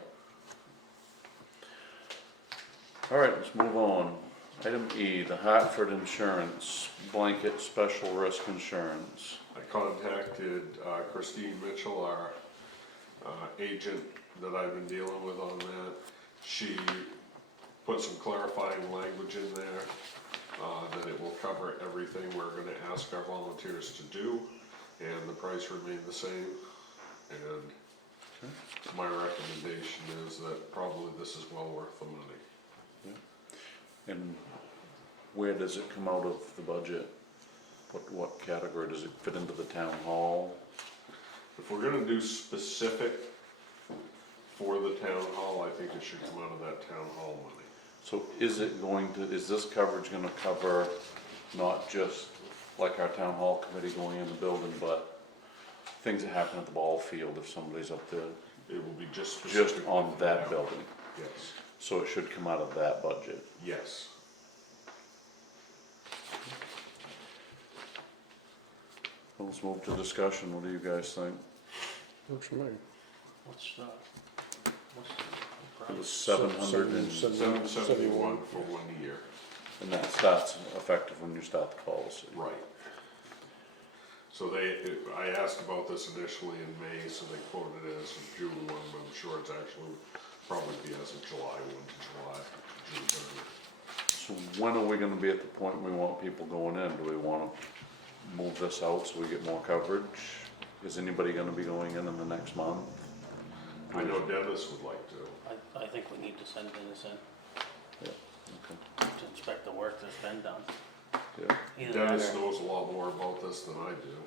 all right, let's move on. Item E, the Hartford Insurance Blanket Special Risk Insurance. I contacted Christine Mitchell, our agent that I've been dealing with on that. She put some clarifying language in there, that it will cover everything we're gonna ask our volunteers to do, and the price remained the same. And my recommendation is that probably this is well worth the money. And where does it come out of the budget? What category, does it fit into the town hall? If we're gonna do specific for the town hall, I think it should come out of that town hall money. So is this coverage gonna cover not just like our town hall committee going in the building, but things that happen at the ball field if somebody's up there, It will be just just specific. on that building? Yes, So it should come out of that budget. yes. Let's move to discussion, what do you guys think? Works for me. What's the It was price? 700 and, 771 for 1 year. and that starts effective when you start the policy. Right. So I asked about this initially in May, so they quoted it as of June 1, but I'm sure it's actually probably be as of July 1 to June 30. So when are we gonna be at the point we want people going in? Do we wanna move this out so we get more coverage? Is anybody gonna be going in the next month? I know Dennis would like to. I think we need to send Dennis in Yeah, to inspect the work that's been done. okay, yeah. Either Dennis that or- knows a lot more about this than I do.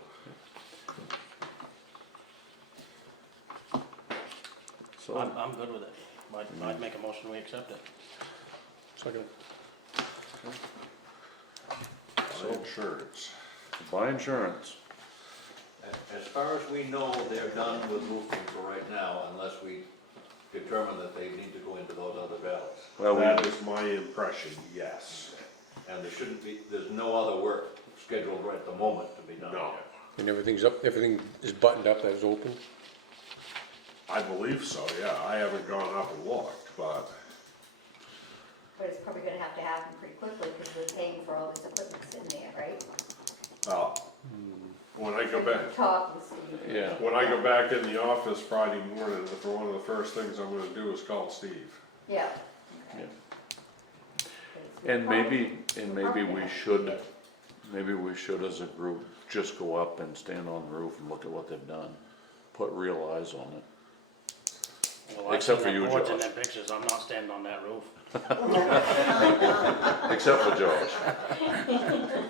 So, I'm good with it. I'd make a motion, we accept it. Second. So insurance. buy insurance. As far as we know, they're done with roofing for right now, unless we determine that they need to go into those other valves. Well, That is my impression, yes. And there shouldn't be, there's no other work scheduled right at the moment to be done No. here. And everything's up, everything is buttoned up, that was open? I believe so, yeah. I haven't gone up and looked, but But it's probably gonna have to happen pretty quickly because we're paying for all this equipment that's in there, right? when I go back, Talk with Steve. Yeah, When I go back in the office Friday morning, one of the first things I'm gonna do is call Steve. Yeah. Yeah. Okay. and maybe Probably we have to should, get- maybe we should as a group just go up and stand on the roof and look at what they've done. Put real eyes on it. Well, I Except seen for them you, boards in Josh. them pictures, I'm not standing on that roof. Except for George.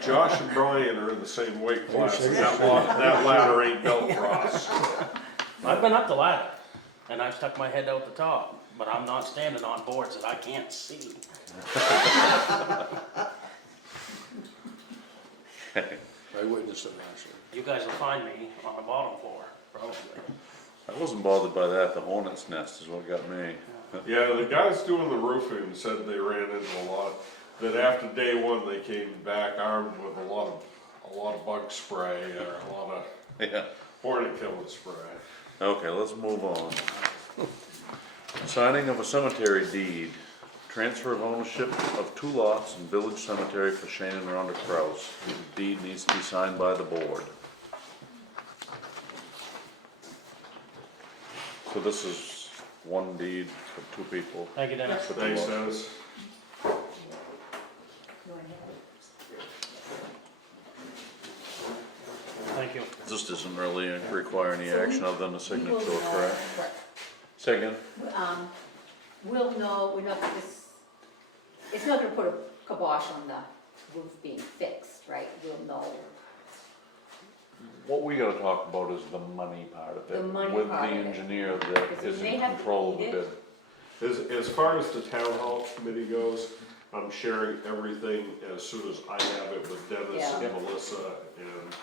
Josh and Brian are in the same weight class, and that ladder ain't built for us. I've been up the ladder, and I've stuck my head out the top, but I'm not standing on boards that I can't see. I witnessed it last year. You guys will find me on the bottom floor, probably. I wasn't bothered by that, the hornet's nest is what got me. Yeah, the guys doing the roofing said they ran into a lot, that after day one, they came back armed with a lot of bug spray, or a lot of Yeah, hornet killing spray. okay, let's move on. Signing of a cemetery deed, transfer of ownership of 2 lots in Village Cemetery for Shane and Rhonda Kraus. The deed needs to be signed by the board. So this is one deed for 2 people. Thank you, Dennis. for 2 Thanks, lots. Dennis. You wanna have it? Thank you. This doesn't really require any action other than a signature, We will know correct? what- Say again? We'll know, we're not, it's not gonna put a kibosh on the roof being fixed, right? We'll know. What we gotta talk about is the money part of it. The money with part the of it. engineer that Because is we may in have to control of the eat bid. it. As far as the town hall committee goes, I'm sharing everything as soon as I have it with Dennis Yeah. and Melissa, and,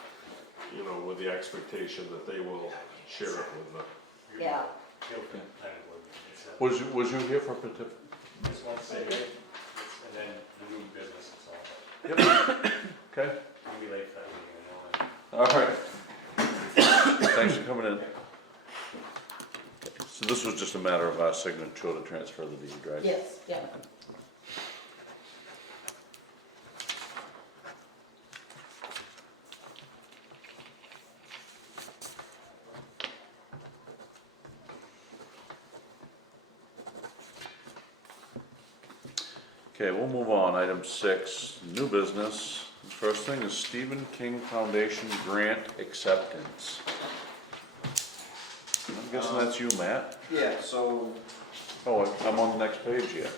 you know, with the expectation that they will share it with the. Yeah. Was you here for partic- Just want to say, and then the new business is all. Okay, I'll be late for that meeting, I know. all right. Thanks for coming in. Okay, so this was just a matter of our signature to transfer the deed, right? Yes, yeah. Okay, we'll move on. Item 6, new business. The first thing is Stephen King Foundation grant acceptance. I'm guessing that's you, Matt? Yeah, so, Oh, I'm on the next page yet.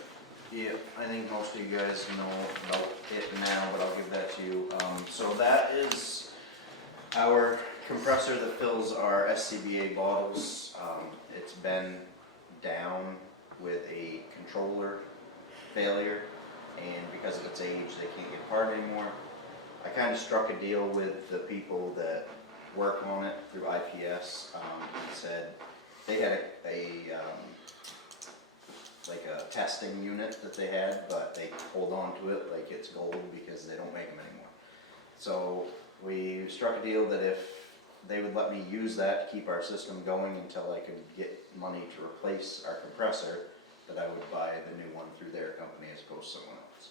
yeah, I think most of you guys know about it now, but I'll give that to you. So that is our compressor that fills our SCBA bottles. It's been down with a controller failure, and because of its age, they can't get a part anymore. I kind of struck a deal with the people that work on it through IPS, and said they had like a testing unit that they had, but they hold on to it like it's gold because they don't make them anymore. So we struck a deal that if they would let me use that to keep our system going until I could get money to replace our compressor, that I would buy the new one through their company as opposed to someone else.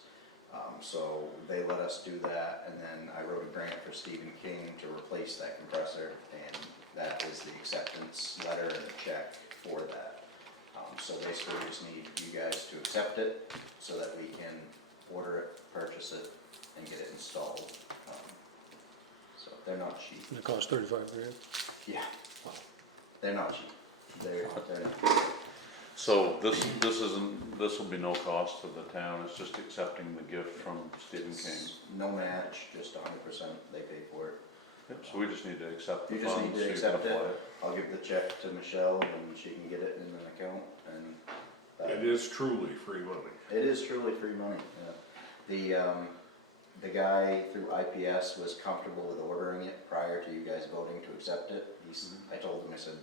So they let us do that, and then I wrote a grant for Stephen King to replace that compressor, and that is the acceptance letter and the check for that. So basically we just need you guys to accept it so that we can order it, purchase it, and get it installed. So they're not cheap. It cost 35 grand. Yeah. They're not cheap. They're not. So this will be no cost to the town, it's just accepting the gift from Stephen King. No match, just 100% they pay for it. Yep, so we just need to accept the You just funds need so to you can accept apply it. it. I'll give the check to Michelle and she can get it in an account, and It is truly free money. it is truly free money, yeah. The guy through IPS was comfortable with ordering it prior to you guys voting to accept it. I told him, I said,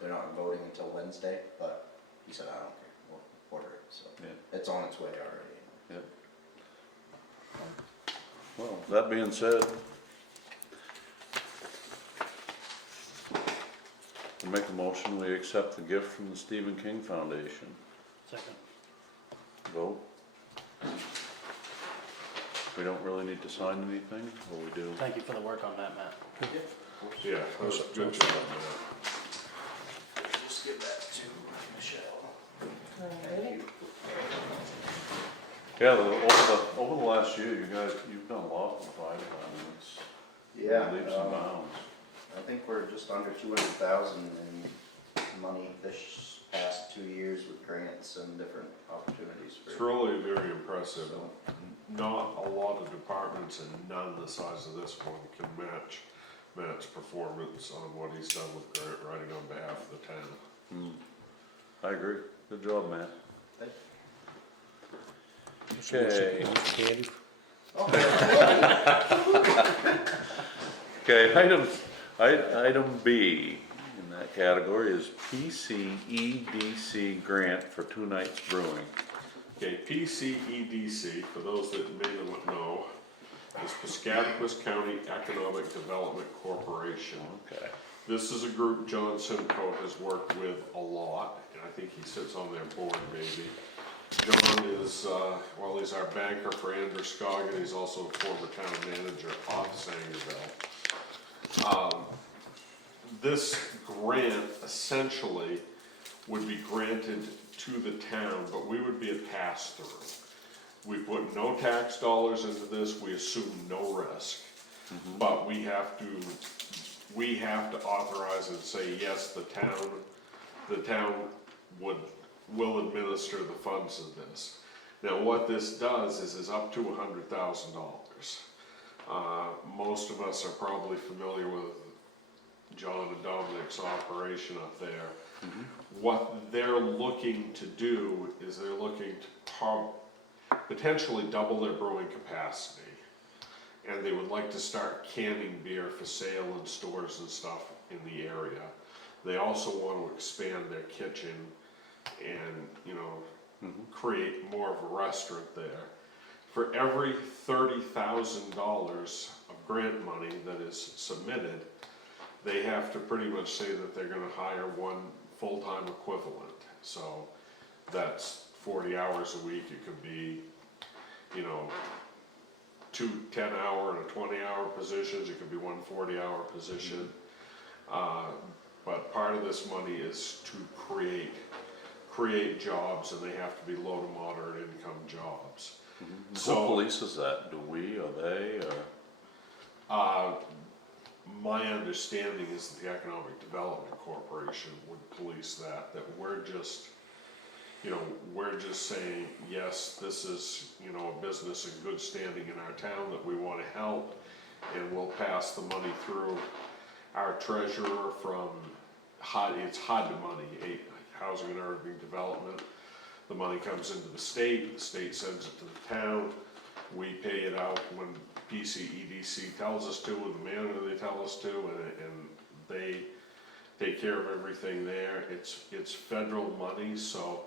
they're not voting until Wednesday, but he said, I don't care, we'll order it, so. Yeah. It's on its way already. Yep. Well, that being said, I make a motion, we accept the gift from the Stephen King Foundation. Second. Vote. We don't really need to sign anything, or we do? Thank you for the work on that, Matt. Yeah, that was a good job, man. Just give that to Michelle. Alrighty. Yeah, over the last year, you guys, you've done a lot with the fire department. It's Yeah, leaps and bounds. I think we're just under 200,000 in money this past 2 years with grants and different opportunities It's for. really very impressive. Not a lot of departments and none the size of this one can match Matt's performance on what he's done with grant writing on behalf of the town. I agree. Good job, Matt. Okay. Okay. Candy? Okay, item B in that category is PCEDC grant for 2 Nights Brewing. Okay, PCEDC, for those that may not know, is Piscataquis County Economic Development Corporation. Okay. This is a group John Simcoe has worked with a lot, and I think he sits on their board maybe. John is, well, he's our banker for Androscoggin, he's also a former town manager of Sangerville. This grant essentially would be granted to the town, but we would be a pass-through. We put no tax dollars into this, we assume no risk. But we have to authorize and say, yes, the town will administer the funds of this. Now, what this does is up to $100,000. Most of us are probably familiar with John and Dominic's operation up there. What they're looking to do is they're looking to potentially double their brewing capacity. And they would like to start canning beer for sale in stores and stuff in the area. They also want to expand their kitchen and, you know, create more of a restaurant there. For every $30,000 of grant money that is submitted, they have to pretty much say that they're gonna hire 1 full-time equivalent. So that's 40 hours a week, it could be, you know, 2 10-hour and a 20-hour positions, it could be 1 40-hour position. But part of this money is to create jobs, and they have to be low to moderate income jobs. Who So, polices that? Do we, or they, or? my understanding is that the Economic Development Corporation would police that we're just, you know, we're just saying, yes, this is, you know, a business in good standing in our town that we want to help, and we'll pass the money through our treasurer from it's HUD money, Housing and Urban Development. The money comes into the state sends it to the town, we pay it out when PCEDC tells us to, in the manner they tell us to, and they take care of everything there. It's federal money, so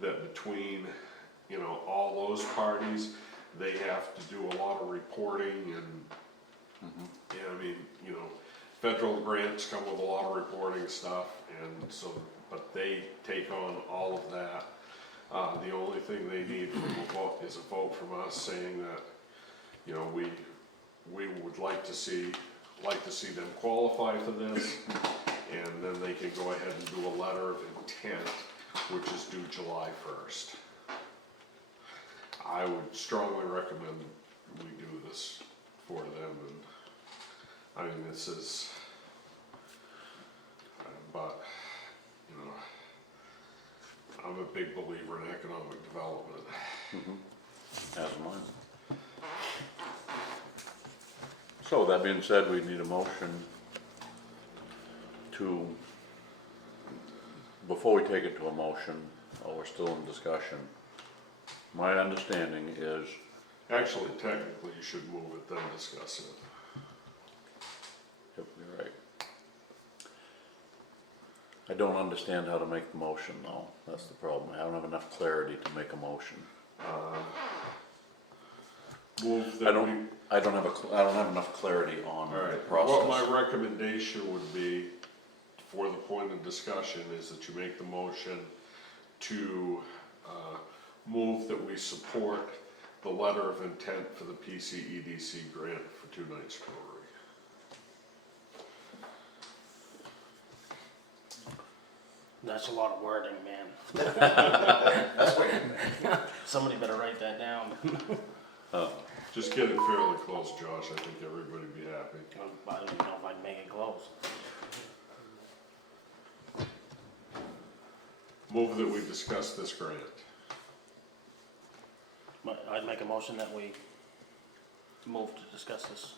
that between, you know, all those parties, they have to do a lot of reporting and, yeah, I mean, you know, federal grants come with a lot of reporting stuff, and so, but they take on all of that. The only thing they need from a vote is a vote from us saying that, you know, we would like to see them qualify for this, and then they can go ahead and do a letter of intent, which is due July 1st. I would strongly recommend we do this for them, and I mean, this is, but, you know, I'm a big believer in economic development. As am I. So that being said, we need a motion to, before we take it to a motion, we're still in discussion. My understanding is, Actually, technically, you should move it, then discuss it. yep, you're right. I don't understand how to make the motion though, that's the problem. I don't have enough clarity to make a motion. Move I that we, don't have enough clarity on all the right, process. what my recommendation would be for the point of discussion is that you make the motion to move that we support the letter of intent for the PCEDC grant for 2 Nights Brewery. That's a lot of wording, man. Somebody better write that down. Just get it fairly close, Josh, I think everybody would be happy. I don't even know if I can make it close. Move that we discuss this grant. I'd make a motion that we move to discuss this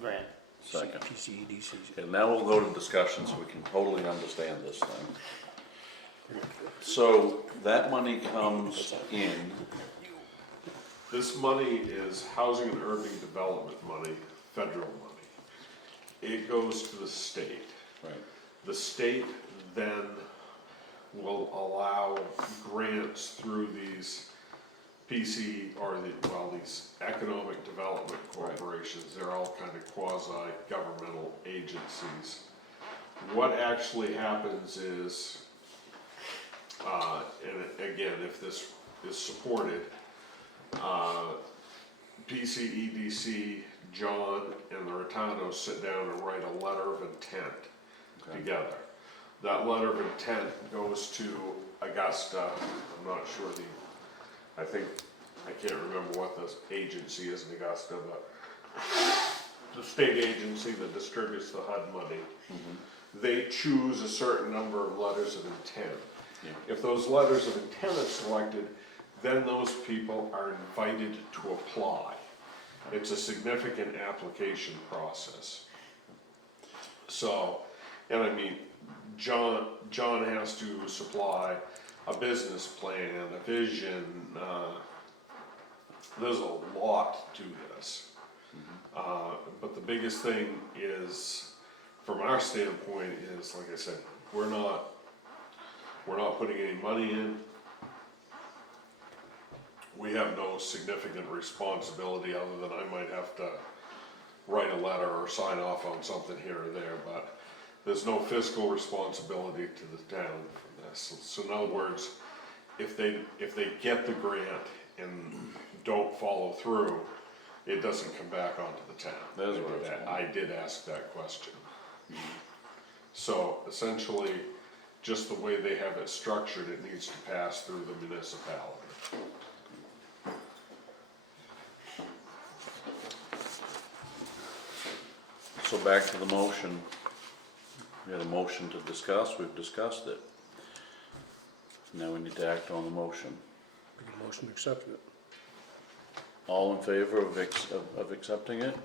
grant. Second. PCEDC. Okay, now we'll go to discussion so we can totally understand this thing. So that money comes in, This money is housing and urban development money, federal money. It goes to the state. right, The state then will allow grants through these these economic development corporations. They're all kind of quasi-governmental agencies. What actually happens is, and again, if this is supported, PCEDC, John, and the Retanos sit down and write a letter of intent Okay. together. That letter of intent goes to Augusta, I'm not sure I can't remember what the agency is in Augusta, but the state agency that distributes the HUD money. They choose a certain number of letters of intent. Yeah. If those letters of intent are selected, then those people are invited to apply. It's a significant application process. So, and I mean, John has to supply a business plan, a vision, there's a lot to this. But the biggest thing is, from our standpoint, is, like I said, we're not putting any money in. We have no significant responsibility other than I might have to write a letter or sign off on something here or there, but there's no fiscal responsibility to the town for this. So in other words, if they get the grant and don't follow through, it doesn't come back onto the town. That's what I was wondering. I did ask that question. So essentially, just the way they have it structured, it needs to pass through the municipality. so back to the motion. We had a motion to discuss, we've discussed it. Now we need to act on the motion. Make a motion to accept it. All in favor of accepting it?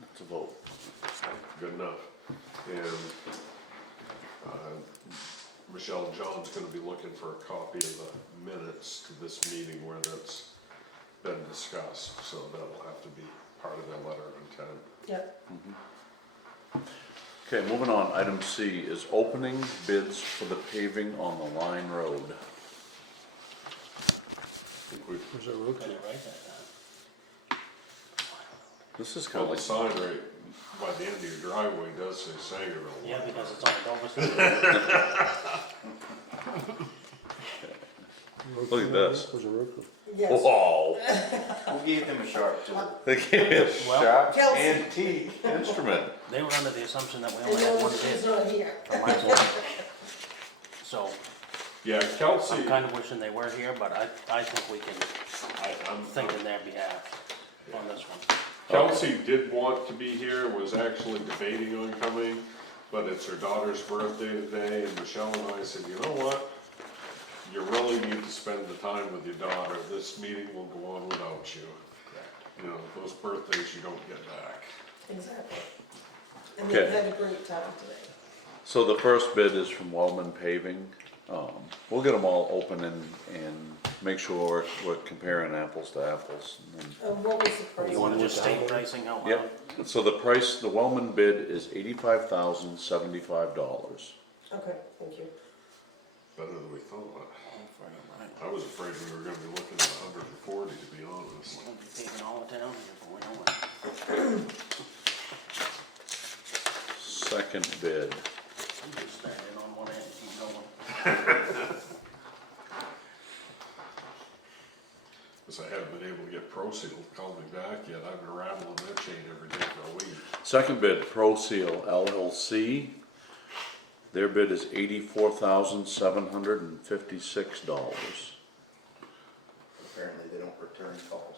Let's vote. Good enough. And, Michelle, John's gonna be looking for a copy of the minutes to this meeting where that's been discussed, so that'll have to be part of that letter of intent. Yep. Okay, moving on, item C is opening bids for the paving on the Line Road. I think we've, Where's that road? Better write that down. This is kind well, of the like, sign right by the end of your driveway does say Sangerville. Yeah, because it's on Dover Street. Look at this. Where's the road? Yes. Whoa. Who gave him a sharp tool? They gave me a Well- sharp Kelsey. antique instrument. They were under the assumption that we I only had know one she's bid not here. from my point. So, Yeah, Kelsey, I'm kinda wishing they were here, but I think we can I'm think in their behalf on this one. Kelsey did want to be here, was actually debating on coming, but it's her daughter's birthday today, and Michelle and I said, you know what? You really need to spend the time with your daughter, this meeting will go on without you. You know, those birthdays you don't get back. Exactly. And Okay. they've had a great time today. So the first bid is from Wellman Paving. We'll get them all open and make sure we're comparing apples to apples. And then- What was the price? You wanna just state pricing out loud? Yep, so the price, the Wellman bid is $85,075. Okay, thank you. Better than we thought. Oh, for your right. I was afraid we were gonna be looking at 140, to be honest. We'll be paving all the town here before we know it. Second bid, I'm just standing on one end, keep going. As hasn't called me back yet. I've been rattling their chain every day for a week. Second bid, Pro Seal LLC. Their bid is $84,756. Apparently they don't return calls.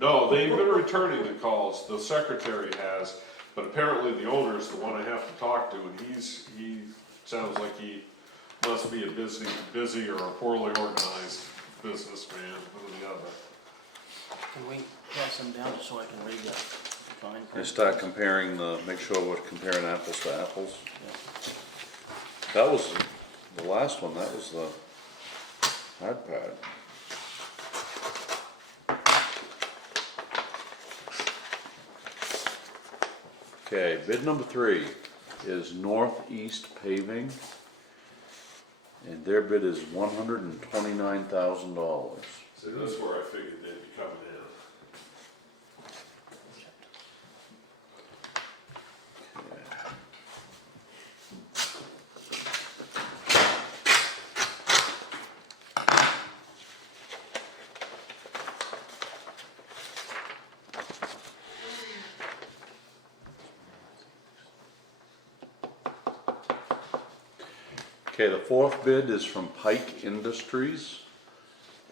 No, they've been returning the calls, the secretary has, but apparently the owner is the one I have to talk to, and he sounds like he must be a busy or a poorly organized businessman, one or the other. Can we pass them down just so I can read that fine They print? start comparing make sure we're comparing apples to apples. That was the last one, that was the hard part. Okay, bid number 3 is Northeast Paving, and their bid is $129,000. See, that's where I figured they'd be coming in. Okay, the 4th bid is from Pike Industries,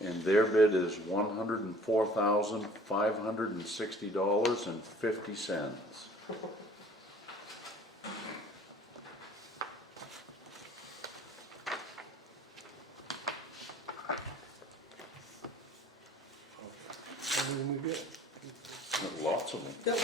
and their bid is $104,560.50. Everything we get. Lots of them. Yep.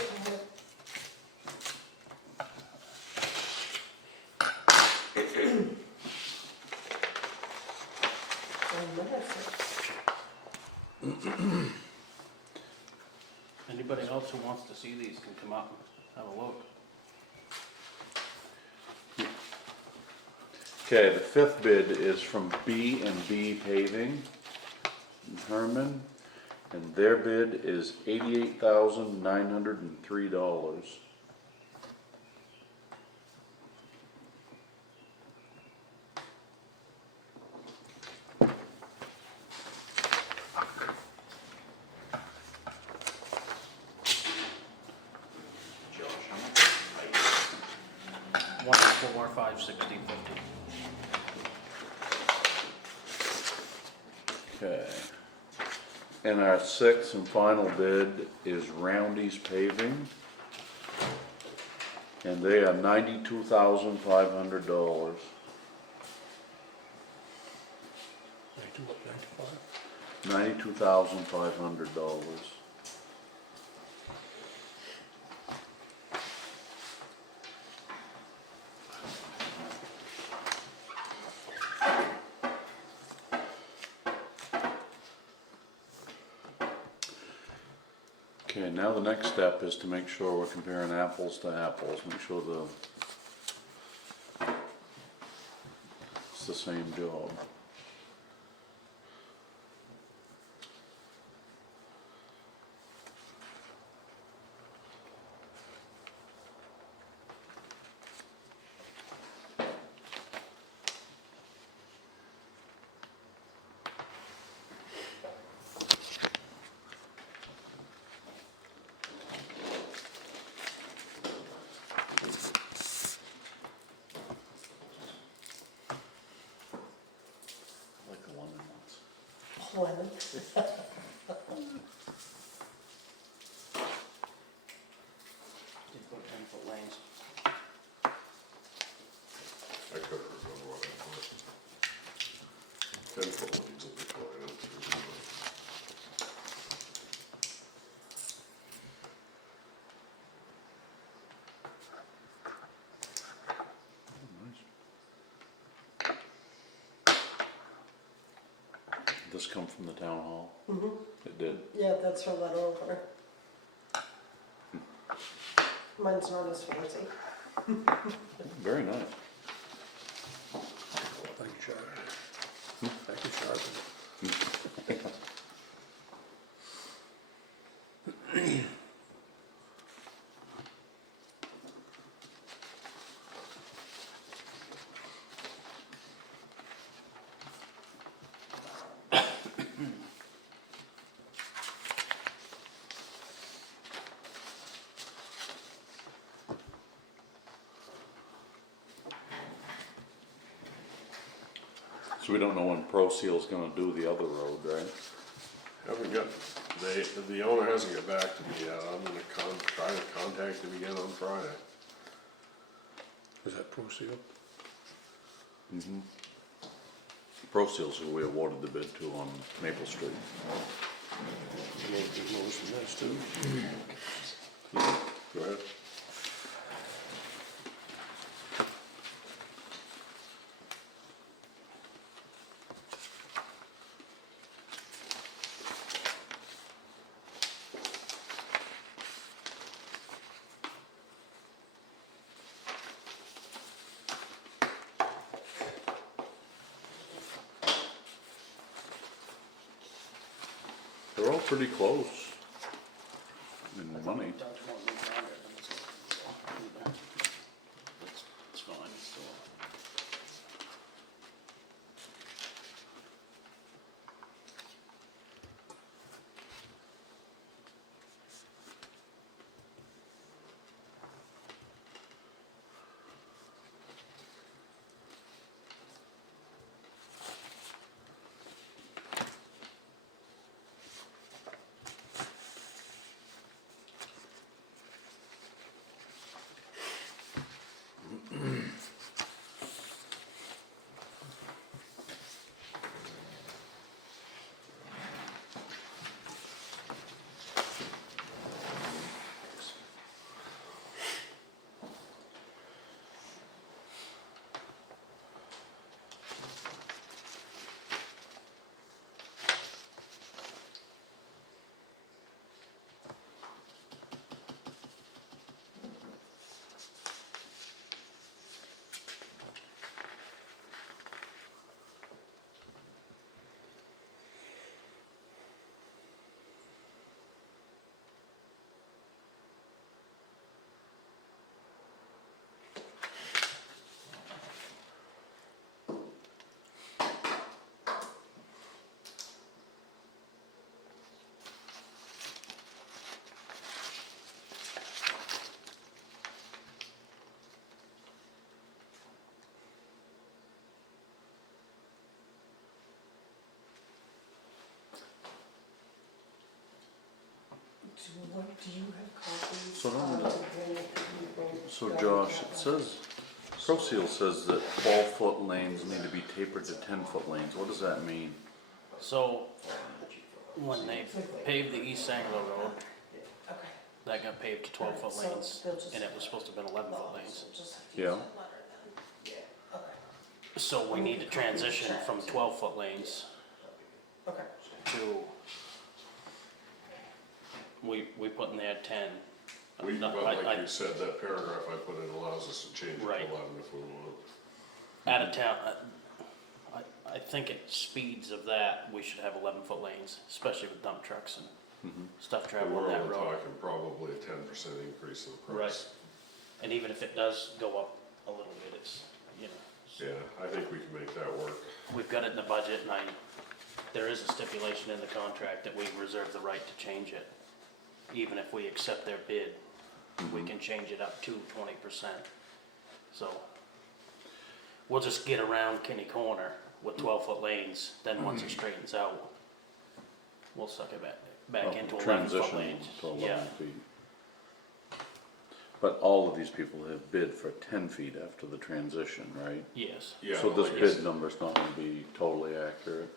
Anybody else who wants to see these can come up and have a look. Okay, the 5th bid is from B&B Paving in Herman, and their bid is $88,903. $104,560.50. Okay. And our 6th and final bid is Roundy's Paving, and they are $92,500. 92, 95. $92,500. Okay, now the next step is to make sure we're comparing apples to apples, make sure it's the same job. Like the London ones. Lemon. Did put 10-foot lanes. I couldn't remember what I put. 10-foot lanes will be fine. This come from the town hall? Mm-hmm. It did. Yeah, that's her letter opener. Mine's not as fancy. Very nice. Thank you, Sharp. Thank you, Sharp. So we don't know when Pro Seal's gonna do the other road, right? Haven't got, the owner hasn't got back to me yet, I'm gonna try to contact him again on Friday. Is that Pro Seal? Pro Seal's who we awarded the bid to on Maple Street. There's notice from this too. Go ahead. They're all pretty close in money. It's fine, so. Do you have copies? So don't of that- when you both So got Josh, that it one? says, Pro Seal says that 12-foot lanes need to be tapered to 10-foot lanes. What does that mean? So, when they paved the East Sanglo Road, Okay. that got paved to 12-foot So lanes, they'll just- and it was supposed to have been 11-foot lanes. So just have to use Yeah. that letter then. Okay. So we need to transition from 12-foot lanes Okay. to, we put in there 10. We, No, but I- like you said, that paragraph I put in allows us to change it to Right. 11 if we want. Out of town, I think at speeds of that, we should have 11-foot lanes, especially with dump trucks and stuff And traveling we're that only road. talking probably a 10% increase in the price. Right. And even if it does go up a little bit, it's, you know, Yeah, I think we can make that work. we've got it in the budget, and there is a stipulation in the contract that we reserve the right to change it. Even if we accept their bid, we can change it up to 20%. So, we'll just get around Kinney Corner with 12-foot lanes, then once it straightens out, we'll suck it back Oh, into 11-foot transition lanes. to 11 Yeah, feet. But all of these people have bid for 10 feet after the transition, right? yes. Yeah, So this like I bid said, number's not gonna be totally accurate.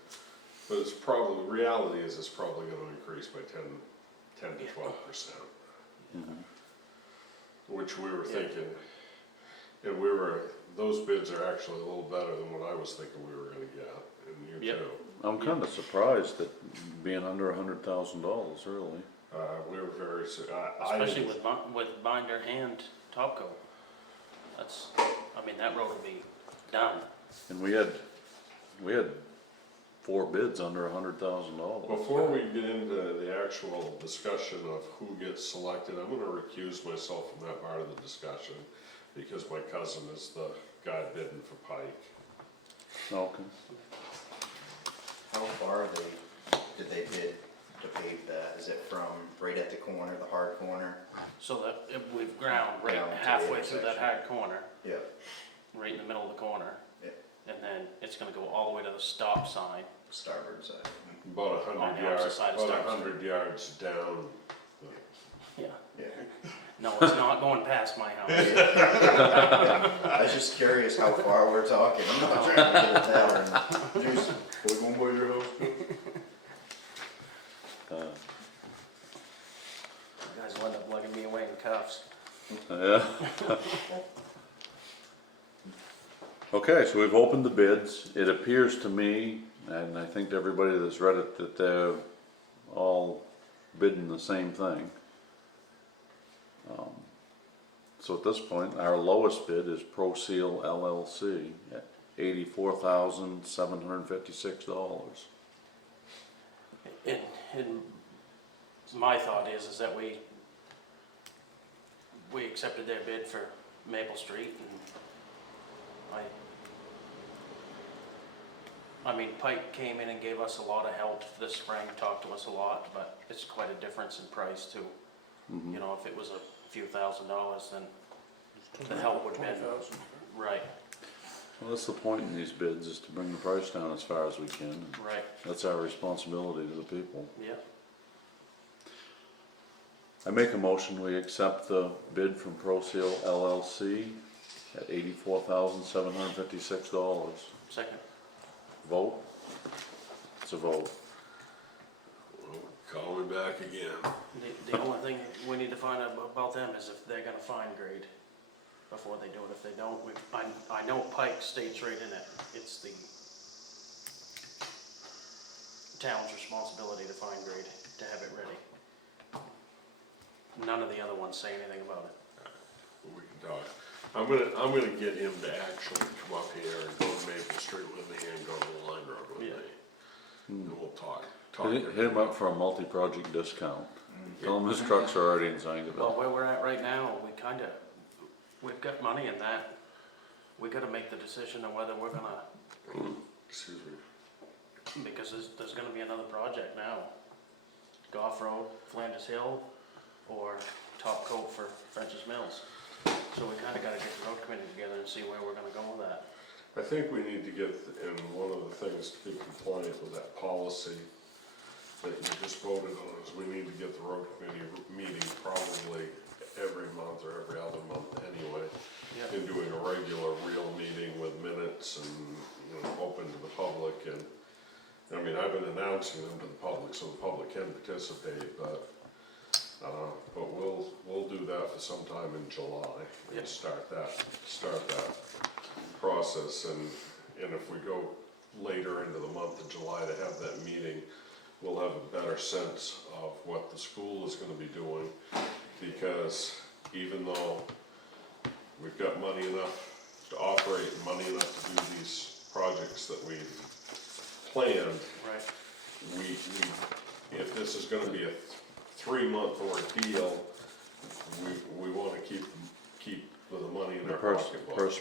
but it's probably, reality is it's probably gonna increase by 10 to 12%. Which we were thinking, and those bids are actually a little better than what I was thinking we were gonna get, and you Yep. too. I'm kinda surprised at being under $100,000, really. We were very, Especially with binder and top coat. That's, I mean, that road will be done. And we had 4 bids under $100,000. Before we get into the actual discussion of who gets selected, I'm gonna recuse myself from that part of the discussion, because my cousin is the guy bidding for Pike. Okay. How far did they bid to pave that? Is it from right at the corner, the hard corner? So that, if we've ground right Down to the halfway through that intersection. hard corner, Yeah. right in the middle of the corner. and then it's gonna go all the way to the stop sign. Starboard side. About On 100 the opposite yards, side of about Starks. 100 yards down. Yeah. Yeah. No, it's not going past my house. I was just curious how far we're talking. I'm not trying to get it down. Jeez, we're going by your house too? Uh, You guys will end up lugging me away in cuffs. Yeah. Okay, so we've opened the bids. It appears to me, and I think to everybody that's read it, that they're all bidding the same thing. So at this point, our lowest bid is Pro Seal LLC at $84,756. And my thought is that we accepted their bid for Maple Street, and I mean, Pike came in and gave us a lot of help this spring, talked to us a lot, but it's quite a difference in price too. You know, if it was a few $1,000s, then the help would have been, right, Well, that's the point in these bids, is to bring the price down as far as we can. right, That's our responsibility to the people. yeah. I make a motion, we accept the bid from Pro Seal LLC at $84,756. Second. Vote? It's a vote. Well, call me back again. The only thing we need to find out about them is if they're gonna fine grade before they do it. If they don't, I know Pike states right in it, it's the town's responsibility to fine grade, to have it ready. None of the other ones say anything about it. We can talk. I'm gonna get him to actually come up here and go to Maple Street with me and go to the line road with Yeah. me. And we'll talk. Hit him up for a multi-project discount. Tell him his trucks are already in Well, Sangerville. where we're at right now, we've got money in that. We gotta make the decision on whether we're gonna, Excuse me. because there's gonna be another project now. Goff Road, Flanders Hill, or Top Coat for French's Mills. So we kinda gotta get the road committee together and see where we're gonna go with that. I think we need to get, and one of the things to be compliant with that policy that you just voted on is we need to get the road committee meeting probably every month or every other month anyway. Yeah. And doing a regular real meeting with minutes and, you know, open to the public and, I mean, I've been announcing them to the public so the public can participate, but we'll do that sometime in July Yep. and start that process, and if we go later into the month of July to have that meeting, we'll have a better sense of what the school is gonna be doing, because even though we've got money enough to operate, and money enough to do these projects that we've planned, Right. if this is gonna be a 3-month ordeal, we wanna keep the money in The our purse pocketbook.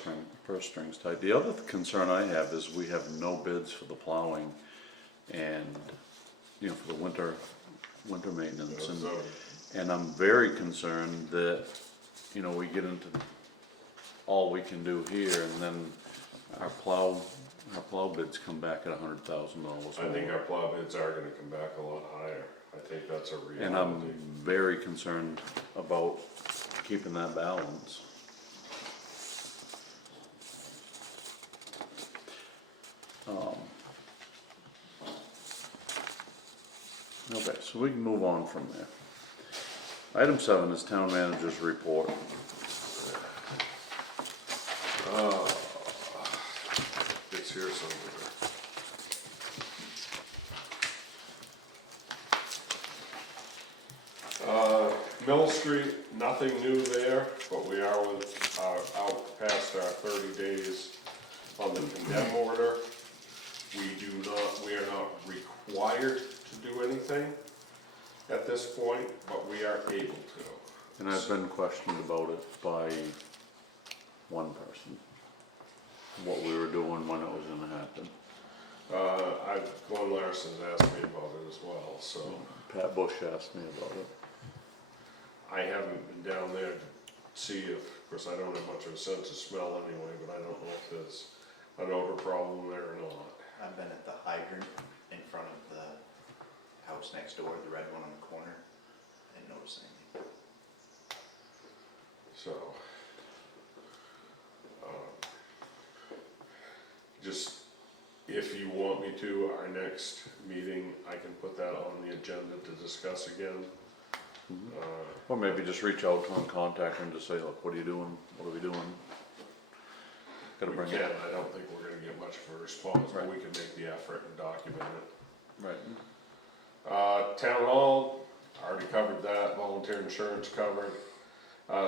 strings tight. The other concern I have is we have no bids for the plowing and, you know, for the winter maintenance. And I'm very concerned that, you know, we get into all we can do here and then our plow bids come back at $100,000. I think our plow bids are gonna come back a lot higher. I think that's a reality. And I'm very concerned about keeping that balance. Okay, so we can move on from there. Item 7 is town manager's report. It's here somewhere. Mill Street, nothing new there, but we are out past our 30 days on the condemn order. We are not required to do anything at this point, but we are able to. And I've been questioned about it by one person, what we were doing, when it was gonna happen. Glenn Larson's asked me about it as well, so Pat Bush asked me about it. I haven't been down there to see if, of course, I don't have much of a sense of smell anyway, but I don't know if there's an odor problem there or not. I've been at the hydrant in front of the house next door, the red one on the corner, and noticed anything. So, just, if you want me to, our next meeting, I can put that on the agenda to discuss again. Or maybe just reach out to him, contact him, just say, look, what are you doing, what are we doing? Gotta We bring can, it, I don't think we're gonna get much of a response, but Right. we can make the effort and document it. right, Town hall, already covered that, volunteer insurance covered.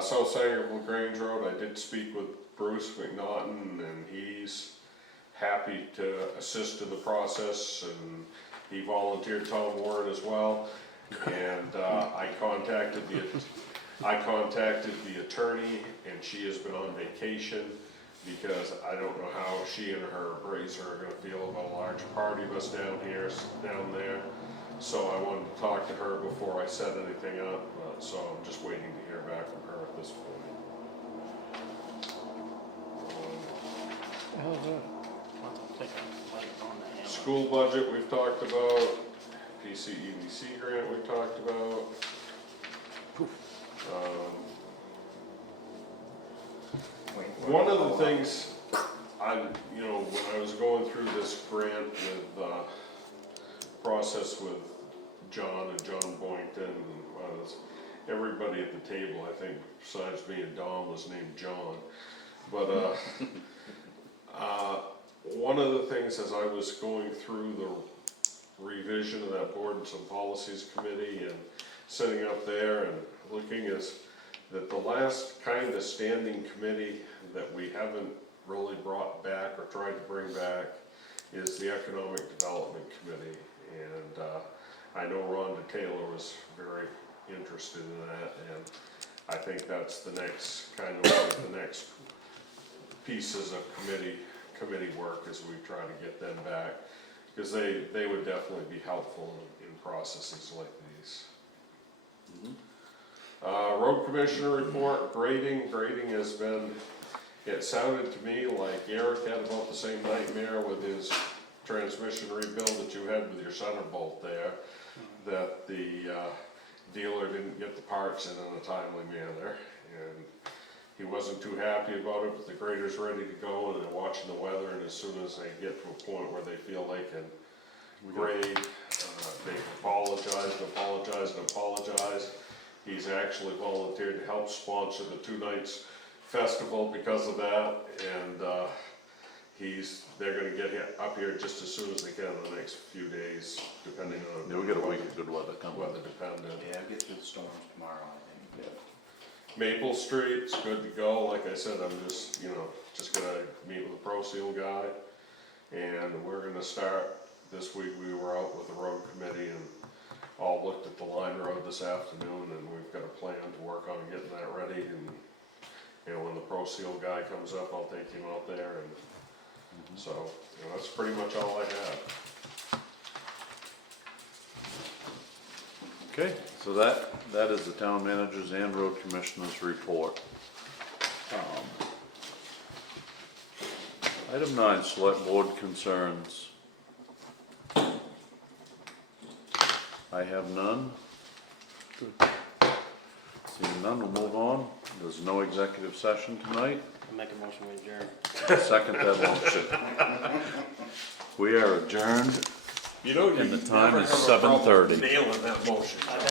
South side of LaGrange Road, I did speak with Bruce McNaughton, and he's happy to assist in the process, and he volunteered Tom Warren as well. And, I contacted the attorney, and she has been on vacation, because I don't know how she and her appraiser are gonna feel about a large party of us down there. So I wanted to talk to her before I set anything up, so I'm just waiting to hear back from her at this point. School budget we've talked about, PCEDC grant we've talked about. One of the things, when I was going through this grant with, process with John and John Boynton, everybody at the table, I think, besides me and Don, was named John. But, one of the things as I was going through the revision of that board and some policies committee and sitting up there and looking is that the last kind of standing committee that we haven't really brought back or tried to bring back is the Economic Development Committee. And I know Rhonda Taylor was very interested in that, and I think that's the next kind of one of the next pieces of committee work as we try to get them back, because they would definitely be helpful in processes like these. Road Commissioner report, grading has been, it sounded to me like Eric had about the same nightmare with his transmission rebuild that you had with your center bolt there, that the dealer didn't get the parts in a timely manner, and he wasn't too happy about it, but the grader's ready to go, and they're watching the weather, and as soon as they get to a point where they feel they can grade, they apologize. He's actually volunteered to help sponsor the 2 nights festival because of that, and they're gonna get up here just as soon as they can in the next few days, depending on. yeah, we got a week of good weather coming. Weather dependent. Yeah, I'll get through the storms tomorrow, I think. Maple Street's good to go, like I said, I'm just gonna meet with the Pro Seal guy, and we're gonna start, this week we were out with the road committee and all looked at the line road this afternoon, and we've got a plan to work on getting that ready, and when the Pro Seal guy comes up, I'll take him out there, and so, that's pretty much all I have. Okay, so that is the town manager's and road commissioner's report. Item 9, select board concerns. I have none. Seeing none, we'll move on. There's no executive session tonight. Make a motion to adjourn. Second that motion. We are adjourned. You know, And the time is 7:30. Nailing that motion, John.